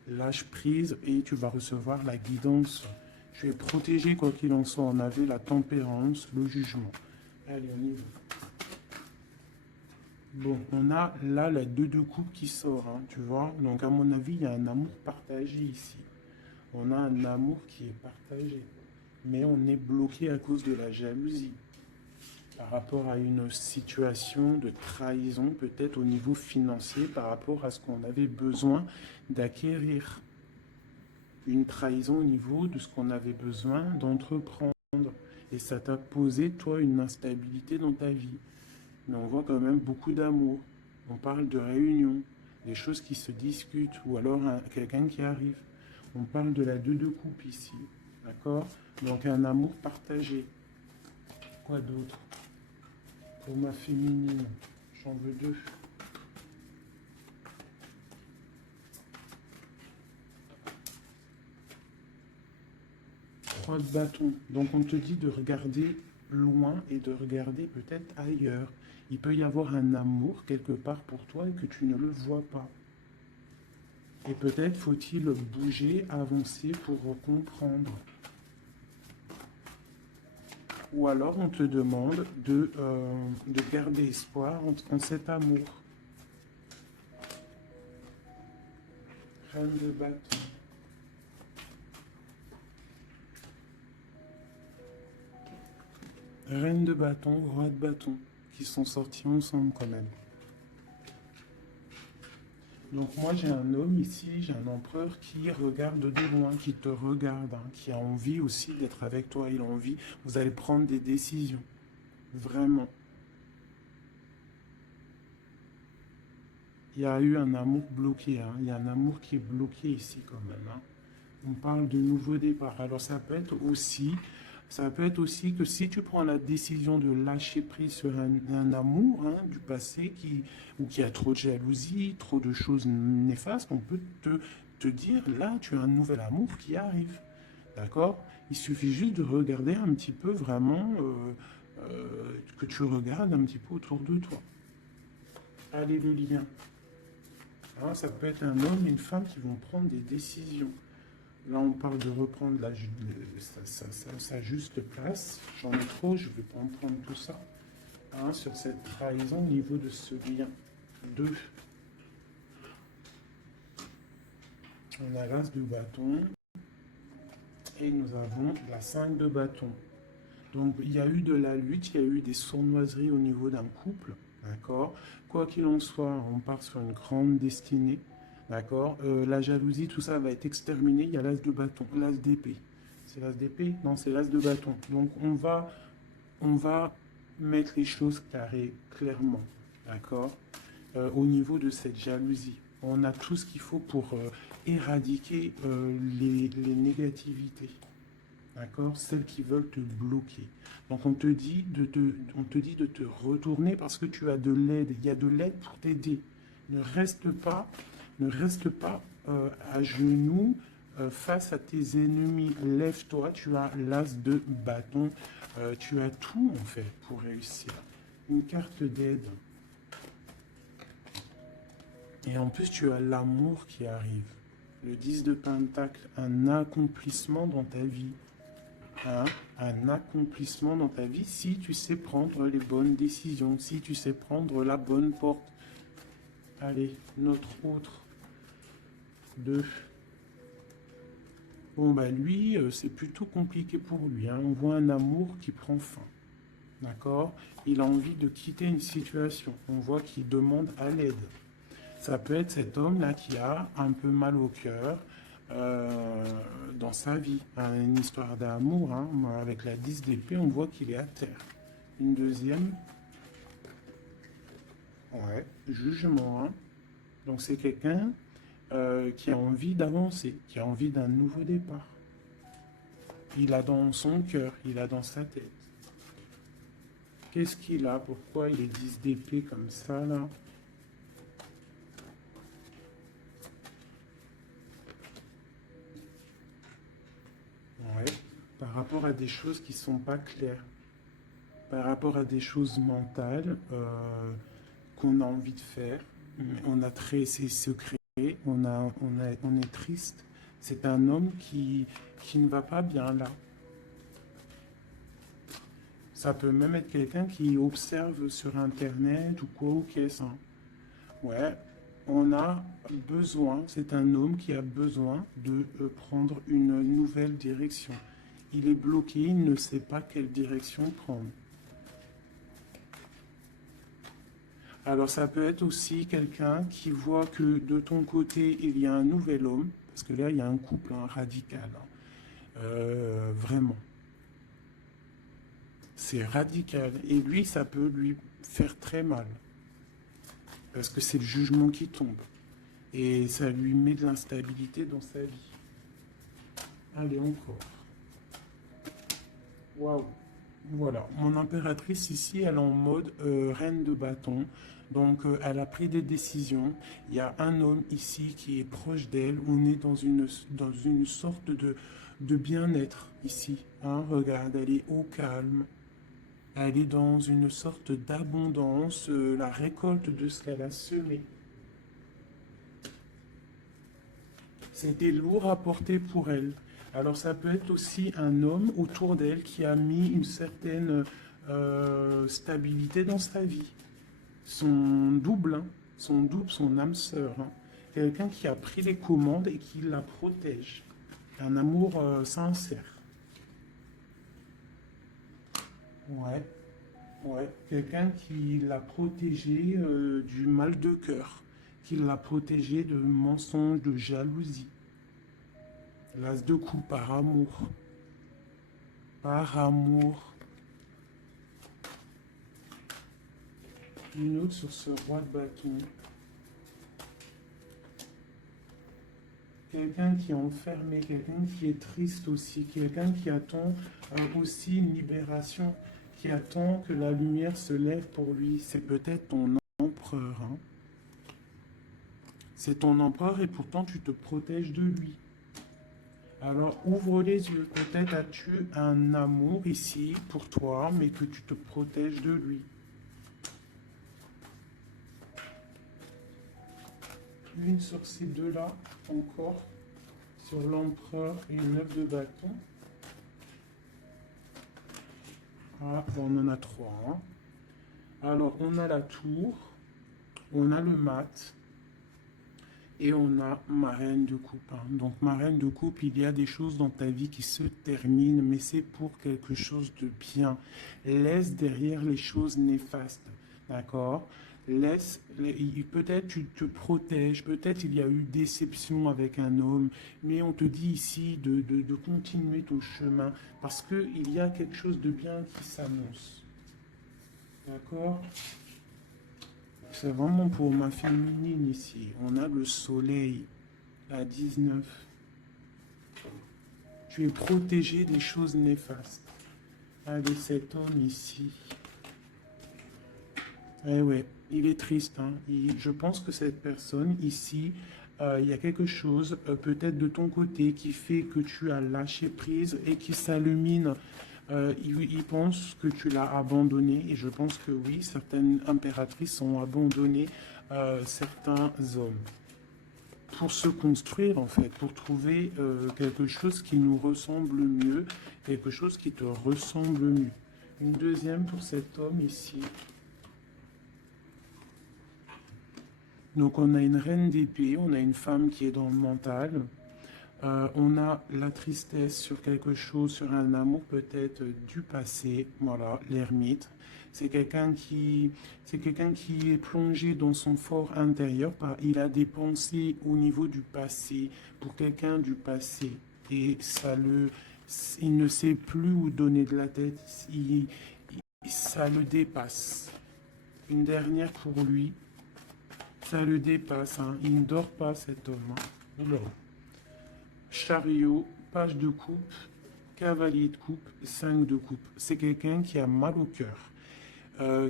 Lâche prise et tu vas recevoir la guidance. Tu es protégé quoi qu'il en soit. On avait la tempérance, le jugement. Allez, on y va. Bon, on a là la 2 de coupe qui sort, hein, tu vois. Donc, à mon avis, il y a un amour partagé ici. On a un amour qui est partagé. Mais on est bloqué à cause de la jalousie. par rapport à une situation de trahison, peut-être au niveau financier, par rapport à ce qu'on avait besoin d'acquérir. Une trahison au niveau de ce qu'on avait besoin d'entreprendre. Et ça t'a posé, toi, une instabilité dans ta vie. Mais on voit quand même beaucoup d'amour. On parle de réunion, des choses qui se discutent, ou alors quelqu'un qui arrive. On parle de la 2 de coupe ici. D'accord? Donc un amour partagé. Quoi d'autre? Pour ma féminine, j'en veux 2. 3 de bâton. Donc on te dit de regarder loin et de regarder peut-être ailleurs. Il peut y avoir un amour quelque part pour toi et que tu ne le vois pas. Et peut-être faut-il bouger, avancer pour comprendre. Ou alors on te demande de garder espoir en cet amour. Reine de bâton. Reine de bâton, roi de bâton, qui sont sortis ensemble quand même. Donc moi j'ai un homme ici, j'ai un empereur qui regarde de loin, qui te regarde, hein, qui a envie aussi d'être avec toi, il a envie, vous allez prendre des décisions, vraiment. Il y a eu un amour bloqué, hein, il y a un amour qui est bloqué ici quand même. Hein. On parle de nouveau départ, alors ça peut être aussi que si tu prends la décision de lâcher prise sur un amour hein, du passé ou qui a trop de jalousie, trop de choses néfastes, on peut te dire, là, tu as un nouvel amour qui arrive. D'accord? Il suffit juste de regarder un petit peu vraiment, que tu regardes un petit peu autour de toi. Allez, le lien. Hein, ça peut être un homme et une femme qui vont prendre des décisions. Là, on parle de reprendre sa juste place. J'en ai trop, je ne vais pas en prendre tout ça. Hein, sur cette trahison au niveau de ce lien. 2. On a l'as de bâton. Et nous avons la 5 de bâton. Donc, il y a eu de la lutte, il y a eu des sournoiseries au niveau d'un couple. D'accord? Quoi qu'il en soit, on part sur une grande destinée. D'accord? La jalousie, tout ça va être exterminé. Il y a l'as de bâton, l'as d'épée. C'est l'as d'épée? Non, c'est l'as de bâton. Donc, on va mettre les choses carrées, clairement. D'accord? Au niveau de cette jalousie. On a tout ce qu'il faut pour éradiquer les négativités. D'accord? Celles qui veulent te bloquer. Donc on te dit de te retourner parce que tu as de l'aide. Il y a de l'aide pour t'aider. Ne reste pas à genoux face à tes ennemis. Lève-toi, tu as l'as de bâton. Tu as tout en fait pour réussir. Une carte d'aide. Et en plus, tu as l'amour qui arrive. Le 10 de Pentacle, un accomplissement dans ta vie. Hein, un accomplissement dans ta vie si tu sais prendre les bonnes décisions, si tu sais prendre la bonne porte. Allez, notre autre 2. Bon, bah lui, c'est plutôt compliqué pour lui. Hein. On voit un amour qui prend fin. D'accord? Il a envie de quitter une situation. On voit qu'il demande à l'aide. Ça peut être cet homme-là qui a un peu mal au cœur dans sa vie. Hein, une histoire d'amour. Hein. Avec la 10 d'épée, on voit qu'il est à terre. Une deuxième. Ouais, jugement. Hein. Donc c'est quelqu'un qui a envie d'avancer, qui a envie d'un nouveau départ. Il a dans son cœur, il a dans sa tête. Qu'est-ce qu'il a? Pourquoi il est 10 d'épée comme ça, là? Ouais, par rapport à des choses qui ne sont pas claires, par rapport à des choses mentales qu'on a envie de faire, on a ses secrets, on est triste. C'est un homme qui ne va pas bien là. Ça peut même être quelqu'un qui observe sur Internet ou quoi, ou qu'est-ce. Hein. Ouais, on a besoin, c'est un homme qui a besoin de prendre une nouvelle direction. Il est bloqué, il ne sait pas quelle direction prendre. Alors ça peut être aussi quelqu'un qui voit que de ton côté, il y a un nouvel homme, parce que là, il y a un couple radical, vraiment. C'est radical. Et lui, ça peut lui faire très mal, parce que c'est le jugement qui tombe. Et ça lui met de l'instabilité dans sa vie. Allez, encore. Waouh. Voilà, mon impératrice ici, elle est en mode reine de bâton. Donc, elle a pris des décisions. Il y a un homme ici qui est proche d'elle. On est dans une sorte de bien-être ici. Hein, regarde, elle est au calme. Elle est dans une sorte d'abondance, la récolte de ce qu'elle a semé. C'était lourd à porter pour elle. Alors ça peut être aussi un homme autour d'elle qui a mis une certaine stabilité dans sa vie. Son double, hein, son âme sœur. Hein. Quelqu'un qui a pris les commandes et qui la protège. Un amour sincère. Ouais, ouais. Quelqu'un qui l'a protégé du mal de cœur. Qui l'a protégé de mensonges, de jalousie. L'as de coupe par amour. Par amour. Une autre sur ce roi de bâton. Quelqu'un qui est enfermé, quelqu'un qui est triste aussi, quelqu'un qui attend aussi une libération, qui attend que la lumière se lève pour lui. C'est peut-être ton empereur. Hein. C'est ton empereur et pourtant tu te protèges de lui. Alors ouvre les yeux. Peut-être as-tu un amour ici pour toi, mais que tu te protèges de lui. Une sur ces deux-là, encore, sur l'empereur et une œuvre de bâton. Ah, on en a trois. Hein. Alors, on a la tour, on a le mat, et on a ma reine de coupe. Hein. Donc, ma reine de coupe, il y a des choses dans ta vie qui se terminent, mais c'est pour quelque chose de bien. Laisse derrière les choses néfastes. D'accord? Peut-être tu te protèges, peut-être il y a eu déception avec un homme, mais on te dit ici de continuer ton chemin parce qu'il y a quelque chose de bien qui s'annonce. D'accord? C'est vraiment pour ma féminine ici. On a le soleil à 19. Tu es protégé des choses néfastes. Allez, cet homme ici. Eh ouais, il est triste. Hein. Je pense que cette personne ici, il y a quelque chose peut-être de ton côté qui fait que tu as lâché prise et qui s'illumine. Il pense que tu l'as abandonné et je pense que oui, certaines impératrices ont abandonné certains hommes pour se construire en fait, pour trouver quelque chose qui nous ressemble mieux, quelque chose qui te ressemble mieux. Une deuxième pour cet homme ici. Donc on a une reine d'épée, on a une femme qui est dans le mental, on a la tristesse sur quelque chose, sur un amour peut-être du passé, voilà, l'ermite. C'est quelqu'un qui est plongé dans son fort intérieur, il a des pensées au niveau du passé, pour quelqu'un du passé, et il ne sait plus où donner de la tête, ça le dépasse. Une dernière pour lui. Ça le dépasse, hein. Il ne dort pas cet homme. Hein. Oula. Chariot, page de coupe, cavalier de coupe, 5 de coupe. C'est quelqu'un qui a mal au cœur,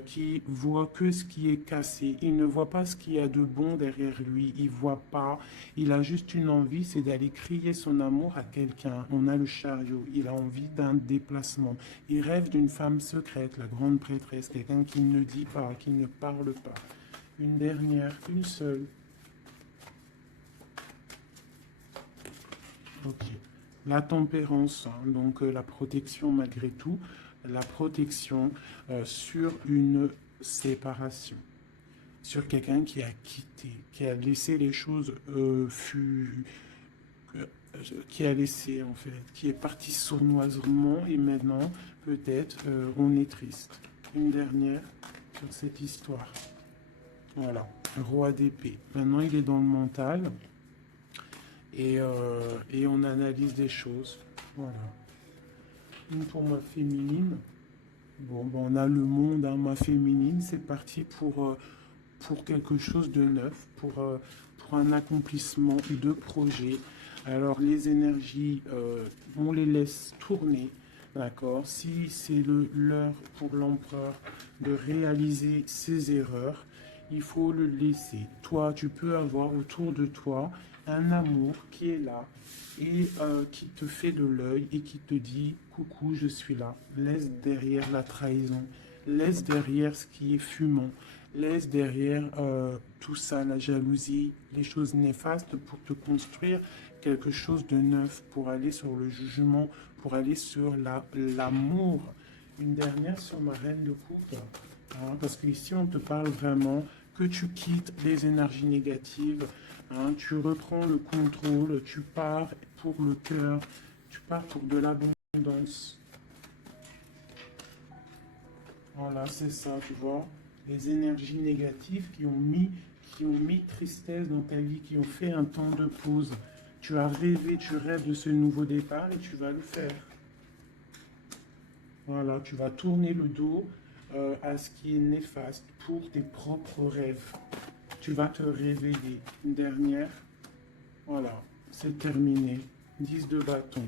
qui voit que ce qui est cassé. Il ne voit pas ce qu'il y a de bon derrière lui. Il voit pas. Il a juste une envie, c'est d'aller crier son amour à quelqu'un. On a le chariot. Il a envie d'un déplacement. Il rêve d'une femme secrète, la grande prêtresse, quelqu'un qui ne dit pas, qui ne parle pas. Une dernière, une seule. Ok. La tempérance, hein, donc la protection malgré tout, la protection sur une séparation, sur quelqu'un qui a quitté, qui a laissé les choses qui a laissé en fait, qui est parti sournoisement et maintenant peut-être on est triste. Une dernière sur cette histoire. Voilà, roi d'épée. Maintenant, il est dans le mental et on analyse des choses. Voilà. Pour ma féminine, bon, ben, on a le monde, hein, ma féminine, c'est parti pour quelque chose de neuf, pour un accomplissement de projet. Alors les énergies, on les laisse tourner, d'accord? Si c'est l'heure pour l'empereur de réaliser ses erreurs, il faut le laisser. Toi, tu peux avoir autour de toi un amour qui est là et qui te fait de l'œil et qui te dit, coucou, je suis là. Laisse derrière la trahison, laisse derrière ce qui est fumant, laisse derrière tout ça, la jalousie, les choses néfastes pour te construire quelque chose de neuf, pour aller sur le jugement, pour aller sur l'amour. Une dernière sur ma reine de coupe, hein, parce qu'ici on te parle vraiment que tu quittes les énergies négatives, hein, tu reprends le contrôle, tu pars pour le cœur, tu pars pour de l'abondance. Voilà, c'est ça, tu vois. Les énergies négatives qui ont mis tristesse dans ta vie, qui ont fait un temps de pause. Tu as rêvé, tu rêves de ce nouveau départ et tu vas le faire. Voilà, tu vas tourner le dos à ce qui est néfaste pour tes propres rêves. Tu vas te réveiller. Une dernière, voilà, c'est terminé. 10 de bâton.